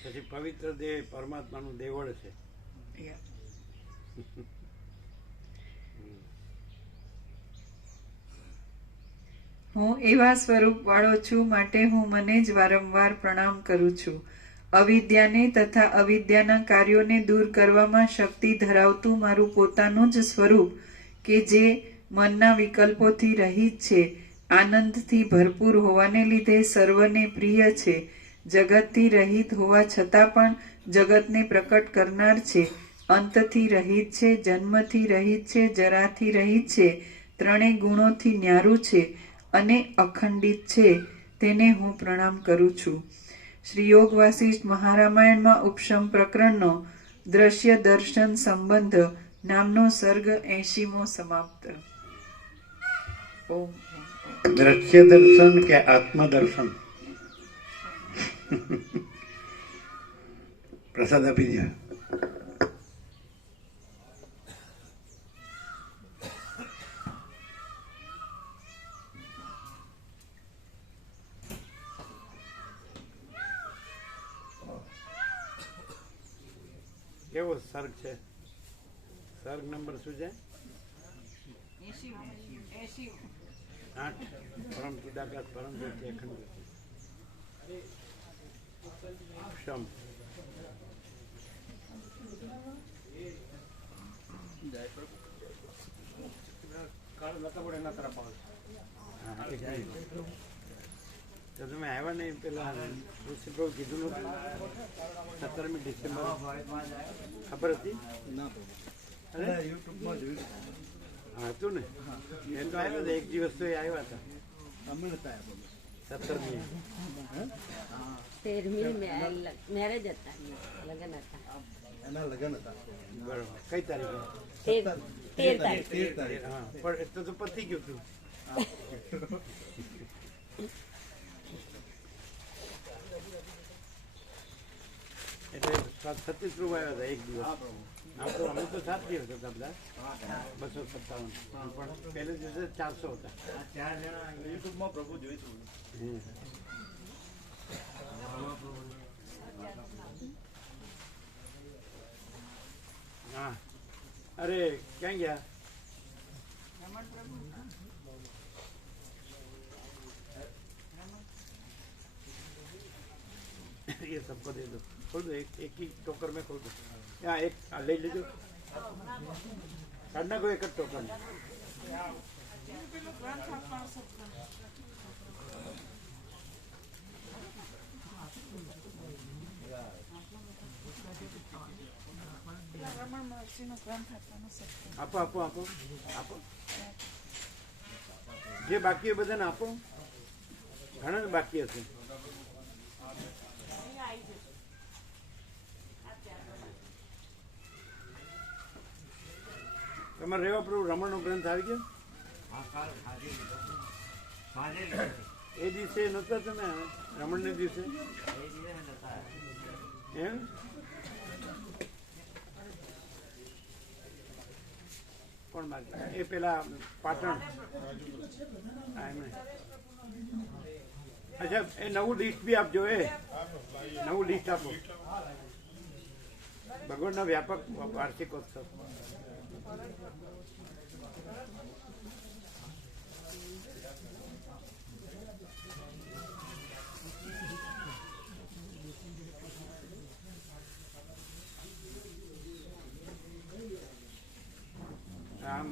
પછી પવિત્ર દેહ પરમાત્માનું દેવળ છે. હું એવા સ્વરૂપ વાળો છું, માટે હું મને જ વારંવાર પ્રણામ કરું છું. અવિદ્યાને તથા અવિદ્યાના કાર્યોને દૂર કરવામાં શક્તિ ધરાવતું મારું પોતાનું જ સ્વરૂપ, કે જે મનના વિકલ્પોથી રહિત છે, આનંદથી ભરપૂર હોવાને લીધે સર્વને પ્રિય છે, જગતથી રહિત હોવા છતાં પણ જગતને પ્રકટ કરનાર છે, અંતથી રહિત છે, જન્મથી રહિત છે, જરાથી રહિત છે, ત્રણેય ગુણોથી ન્યારું છે અને અખંડિત છે, તેને હું પ્રણામ કરું છું. શ્રી યોગ વાસિષ્ઠ મહારામાયણમાં ઉપશમ પ્રકરણનો દ્રશ્ય દર્શન સંબંધ નામનો સર્ગ 80મો સમાપ્ત. ઓમ. દ્રશ્ય દર્શન કે આત્મદર્શન? પ્રસાદ આપી દે. કેવો સર્ગ છે? સર્ગ નંબર શું છે? 8. પરમ ચિદાકાશ પરમ જ્યોતિ અખંડ જ્યોતિ. ક્ષમ. હા, એક મિનિટ. તો તમે આવ્યા નહીં પેલા ઋષિપ્રભુ કીધું નતું 17મી ડિસેમ્બર ખબર હતી? હા હતું ને, એ તો આવ્યા હતા એક દિવસ તો એ આવ્યા હતા 17મી. 13મી મેરેજ હતા, લગ્ન હતા. એના લગ્ન હતા. બરોબર. કઈ તારીખે? 13 તારીખ. હા, પણ એટલે તો પતી ગયું હતું. એટલે 36 રૂપ આવ્યા હતા એક દિવસ. આમ તો અમે તો 7 દિવસ હતા બધા, 257, પણ પહેલે દિવસે 400 હતા. યુટ્યુબમાં પ્રભુ જોઈશું. હા, અરે ક્યાં ગયા? ये सबको दे दो, खोल दो, एक ही टोकर में खोल दो. यहाँ एक ले लीजिए, काटना को एक टोकर में. આપો આપો આપો આપો, જે બાકી બધાને આપો, ઘણા બાકી હશે. તમારે રેવા પ્રભુ રમણનો ગ્રંથ આવી ગયો? એ દિવસે નહોતા તમે રમણને દિવસે? એમ કોણ બાકી? એ પેલા પાટણ. હા એમને. અચ્છા, એ નવું લિસ્ટ બી આપજો. એ નવું લિસ્ટ આપો. ભગવાનનો વ્યાપક વાર્ષિકોત્સવ. આમ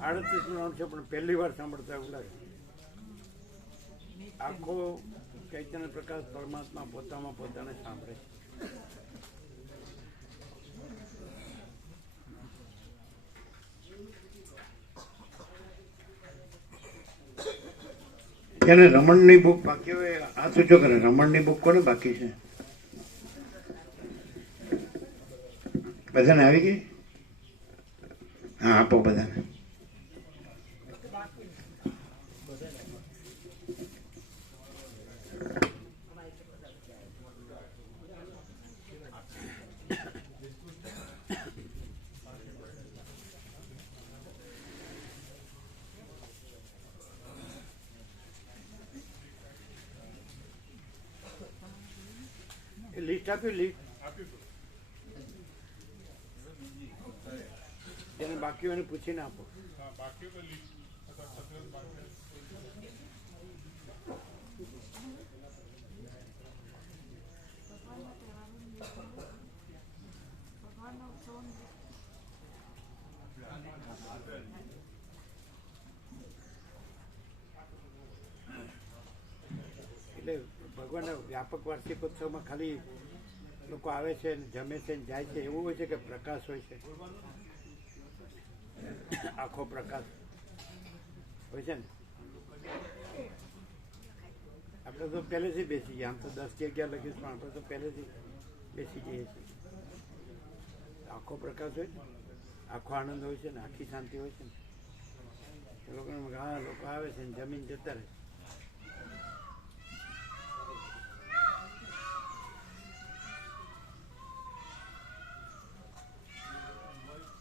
38નું નામ છે, પણ પહેલી વાર સાંભળતા એવું લાગે. આખો ચૈતન્ય પ્રકાશ પરમાત્મા પોતામાં પોતાને સાંભળે છે. એને રમણની બુક બાકી હોય આ સૂચો કરે. રમણની બુક કોને બાકી છે? બધાને આવી ગઈ? હા, આપો બધાને. લિસ્ટ આપ્યું? લિસ્ટ જેને બાકી હોય એને પૂછીને આપો. બાકી તો લીક અથવા સતત બાકી. એટલે ભગવાનના વ્યાપક વાર્ષિકોત્સવમાં ખાલી લોકો આવે છે ને જમે છે ને જાય છે એવું હોય છે કે પ્રકાશ હોય છે? આખો પ્રકાશ હોય છે ને. આપણે તો પહેલેથી બેસી ગયા. આમ તો 10 કે 11 લખીશ, પણ આપણે તો પહેલેથી બેસી જઈએ છીએ. આખો પ્રકાશ હોય ને, આખો આનંદ હોય છે ને, આખી શાંતિ હોય છે ને. એ લોકોને હા, લોકો આવે છે ને જમીન જતા રહે.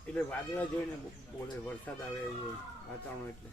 એટલે વાદળા જોઈને બોલે, વરસાદ આવે એવું હોય વાતાવરણ. એટલે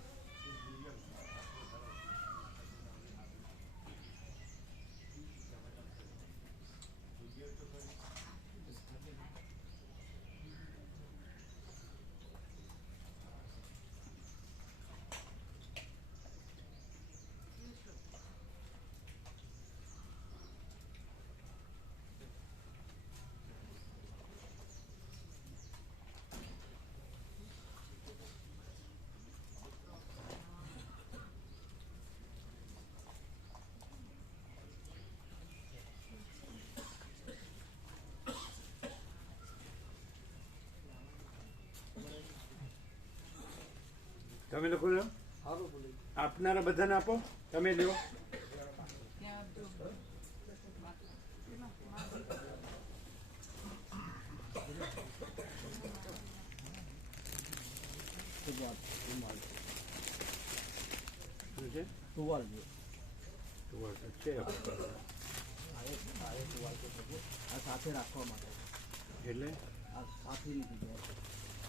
તમે લોકો લો, આપનારા બધાને આપો, તમે લ્યો. શું છે? ટુવાલ ટુવાલ તો છે આપણે. આ સાથે રાખવા માટે, એટલે આ સાથેની જગ્યાએ.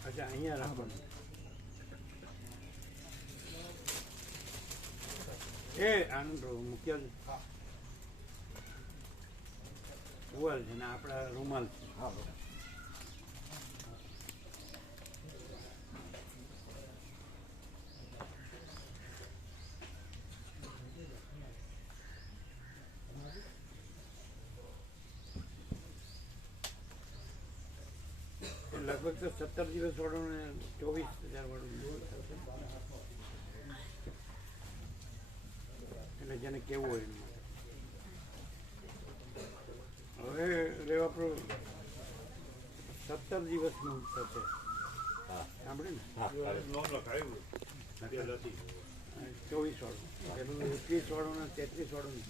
અચ્છા, અહીંયા રાખવાનું. એ આનંદ મૂક્યા ટુવાલ છે ને આપણા રૂમાલ છે. હા, લગભગ તો 17 દિવસ વાળું ને 24,000 વાળું થશે. એટલે જેને કેવું હોય એના માટે. હવે રેવા પ્રો 17 દિવસનું થશે. સાંભળે ને? 24 વાળું, પેલું 21 વાળું ને 33 વાળું.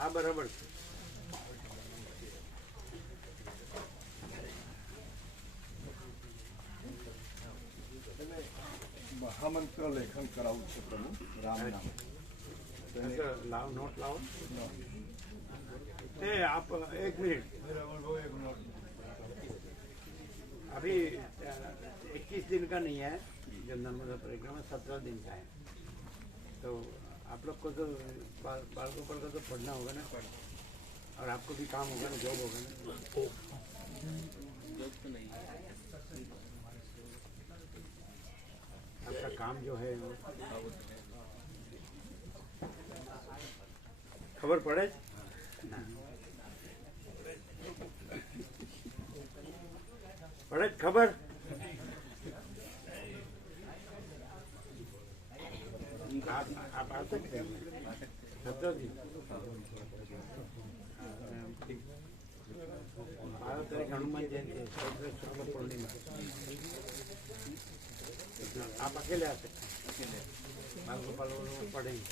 આ બરાબર છે. મહામંત્ર લેખન કરાવવું છે પ્રભુ રામ નામ. લાવ, નોટ લાવો. એ आप एक मिनट, अभी 21 दिन का नहीं है जो नर्मदा परिक्रमा, 17 दिन का है. तो आप लोग को तो बाल गोपाल का तो पढ़ना होगा ना, और आपको भी काम होगा ना, जॉब होगा ना. आपका काम जो है वो खबर पड़े ना? पड़े खबर? आप आ सकते हैं 17 दिन. 12 तारीख हनुमान जयंती है, 14 पूर्णिमा. आप अकेले आ सकते हैं, बाल गोपाल पढ़ेंगे.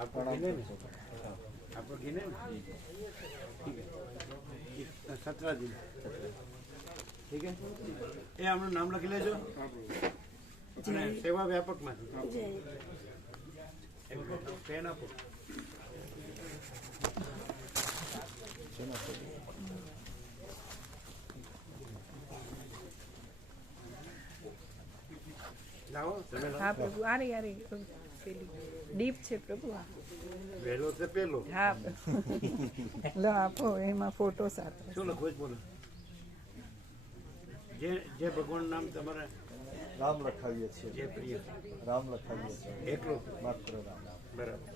आपको गिने ना, आपको गिने ना, ठीक है. 17 दिन, ठीक है. એ આમનું નામ લખી લેજો અને સેવા વ્યાપકમાંથી પેન આપો. લાવો તમે હા લાવો. પ્રભુ, આ રહી પેલી ડીપ છે પ્રભુ. વહેલો છે પેલો. હા લો આપો, એમાં ફોટો સાથે. શું લખવું છે બોલો? જે ભગવાન નામ તમારે રામ લખાવીએ છીએ, જે પ્રિય રામ લખાવીએ છીએ, એકલું માત્ર રામ. બરાબર.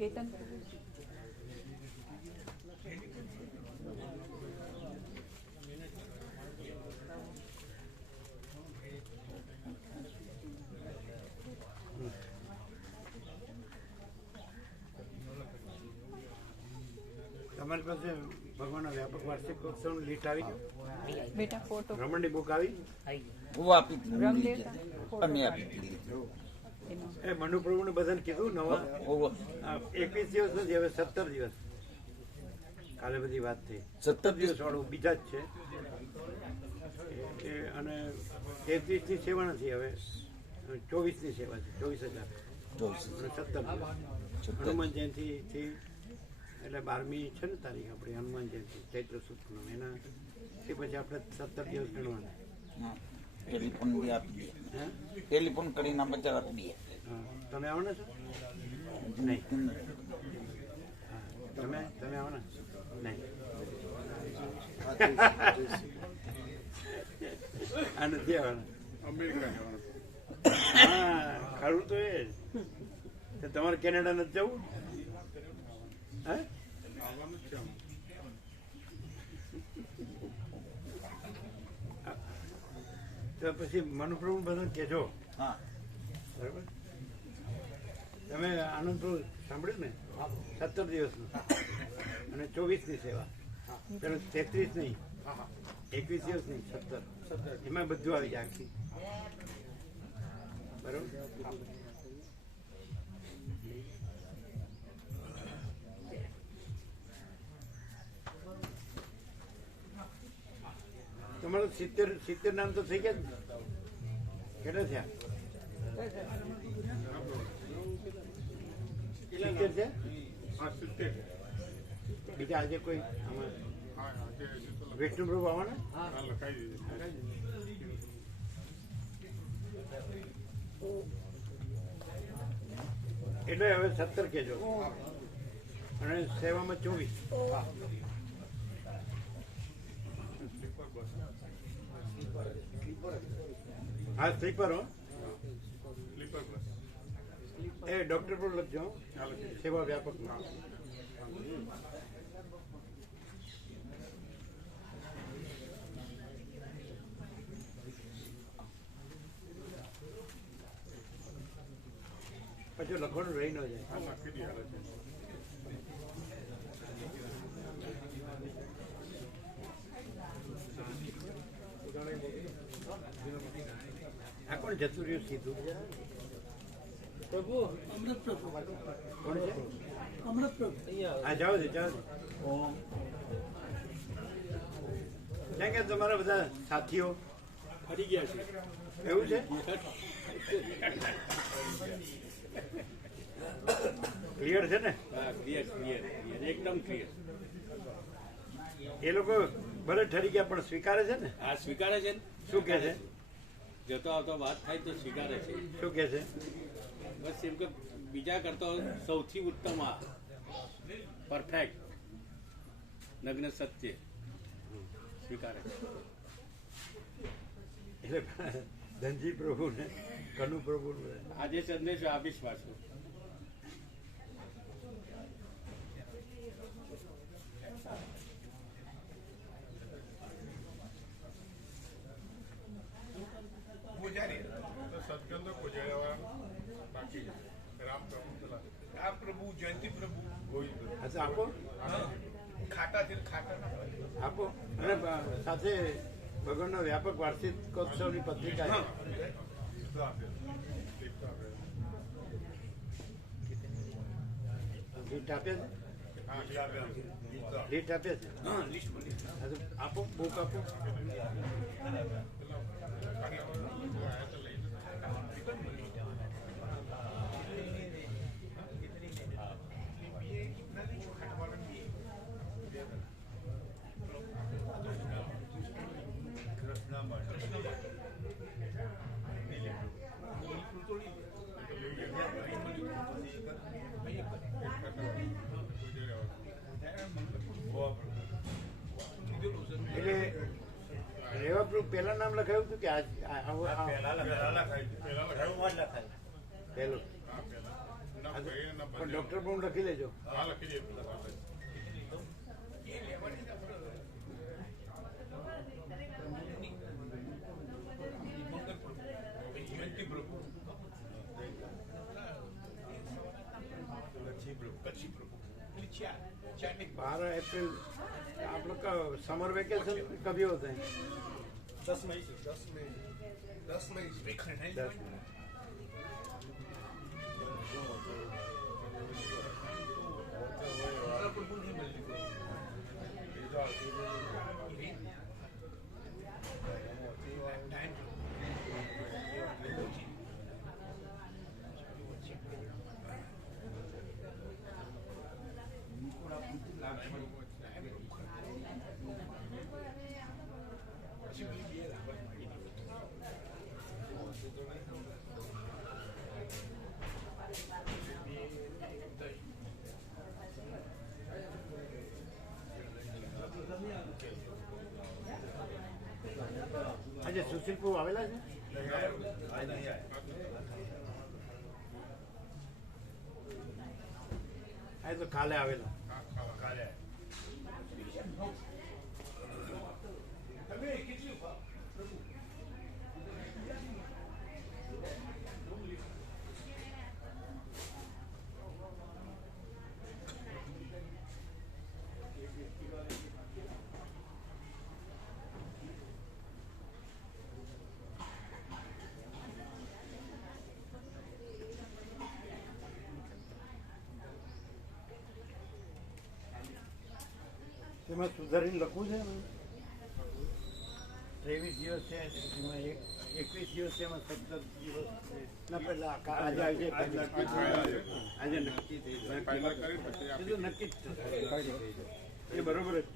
કેતન તમારી પાસે ભગવાનના વ્યાપક વાર્ષિક ઉત્સવની લીટ આવી ગઈ? બેટા ફોટો રમણની બુક આવી? રમદેવતા ફોટો એનો એ મનુપ્રભુને બધાને કીધું નવા 21 દિવસ નથી, હવે 17 દિવસ. કાલે બધી વાત થઈ. 17 દિવસ વાળું બીજા જ છે. અને 33 ની સેવા નથી, હવે 24 ની સેવા છે. 24,000 અને 17 દિવસ. હનુમાન જયંતિ થી એટલે 12મી છે ને તારીખ આપણી હનુમાન જયંતિ, ચૈત્ર સુદ પૂનમ. એના તે પછી આપણે 17 દિવસ ગણવાના. ટેલિફોન બી આપી દે, હે? ટેલિફોન કરીને બચાવ આપી દે. હા. તમે આવવાના છો? નહીં. હા. તમે આવવાના? નહીં. આ નથી આવવાના. અમેરિકા જવાનું. હા ખરું તો એ જ. તો તમારે કેનેડા નથી જવું? હે આવવાનું જ છે આમાં. તો પછી મનુપ્રભુ બધાને કહેજો. હા બરાબર. તમે આનંદપ્રભુ સાંભળ્યું ને 17 દિવસનું અને 24ની સેવા. પેલો 33 નહીં, 21 દિવસ નહીં, 17 એમાં બધું આવી જાય આખી. બરાબર. તમારે 70 નામ તો થઈ ગયા જ ને? કેટલા થયા? 70 છે? હા 70. બીજા આજે કોઈ આમાં હા આજે હજુ તો વિષ્ણુ પ્રભુ આવવાના? હા લખાઈ દીધું. એટલે હવે 17 કહેજો અને સેવામાં 24. હા સ્લીપર હો. Sleeper plus. એ ડોક્ટર પર લખજો હો. સેવા વ્યાપકમાં. પછી લખવાનું રહી ન જાય. હા લખી દીધા છે. આ કોણ જતું રહ્યું સીધું? પ્રભુ અમૃત પ્રભુ કોણ છે? અમૃત પ્રભુ હા જાઓ દે જાઓ દે. ક્યાં કે તમારા બધા સાથીઓ ફરી ગયા છે. એવું છે? ક્લિયર છે ને? ક્લિયર ક્લિયર એકદમ ક્લિયર. એ લોકો ભલે ઠરી ગયા પણ સ્વીકારે છે ને? આ સ્વીકારે છે ને? શું કે છે? જતો આવતો વાત થાય તો સ્વીકારે છે. શું કે છે? બસ એમ કે બીજા કરતો સૌથી ઉત્તમ આ પરફેક્ટ નગ્ન સત્ય સ્વીકારે છે. એટલે ધનજી પ્રભુ ને કનુ પ્રભુ આજે સંદેશો આપીશ પાછો. પૂજારી તો સત્યંત પૂજારી બાકી છે. રામ પ્રભુ પેલા આ પ્રભુ જયંતિ પ્રભુ ગોવિંદ. અચ્છા આપો ખાટા થી ખાટા ના હોય. આપો અને સાથે ભગવાનનો વ્યાપક વાર્ષિકોત્સવની પત્રિકા છે. તો આપેલું. સ્લીપ તો આપેલું. લીટ આપે છે? હા સ્લીપ આપેલું. લીટ આપે છે? હા તો આપો બુક આપો. એટલે રેવા પ્રૂફ પહેલા નામ લખાયું હતું કે પહેલું? પણ ડોક્ટર પણ લખી લેજો. હા લખી દે. बारह अप्रैल आप लोग का समर वेकेशन कभी होते हैं? 10 मई से 10 मई 10 मई से 10 में. આજે સુશીલપુર આવેલા છે? આ તો કાલે આવેલા. તેમાં સુધારીને લખવું છે ને? 23 દિવસ છે એમાં 21 દિવસ છે એમાં 17 દિવસ ના પહેલા આજે આજે નક્કી થઈ જાય. ફાઇનલ કરી પછી નક્કી જ થશે. એ બરોબર જ.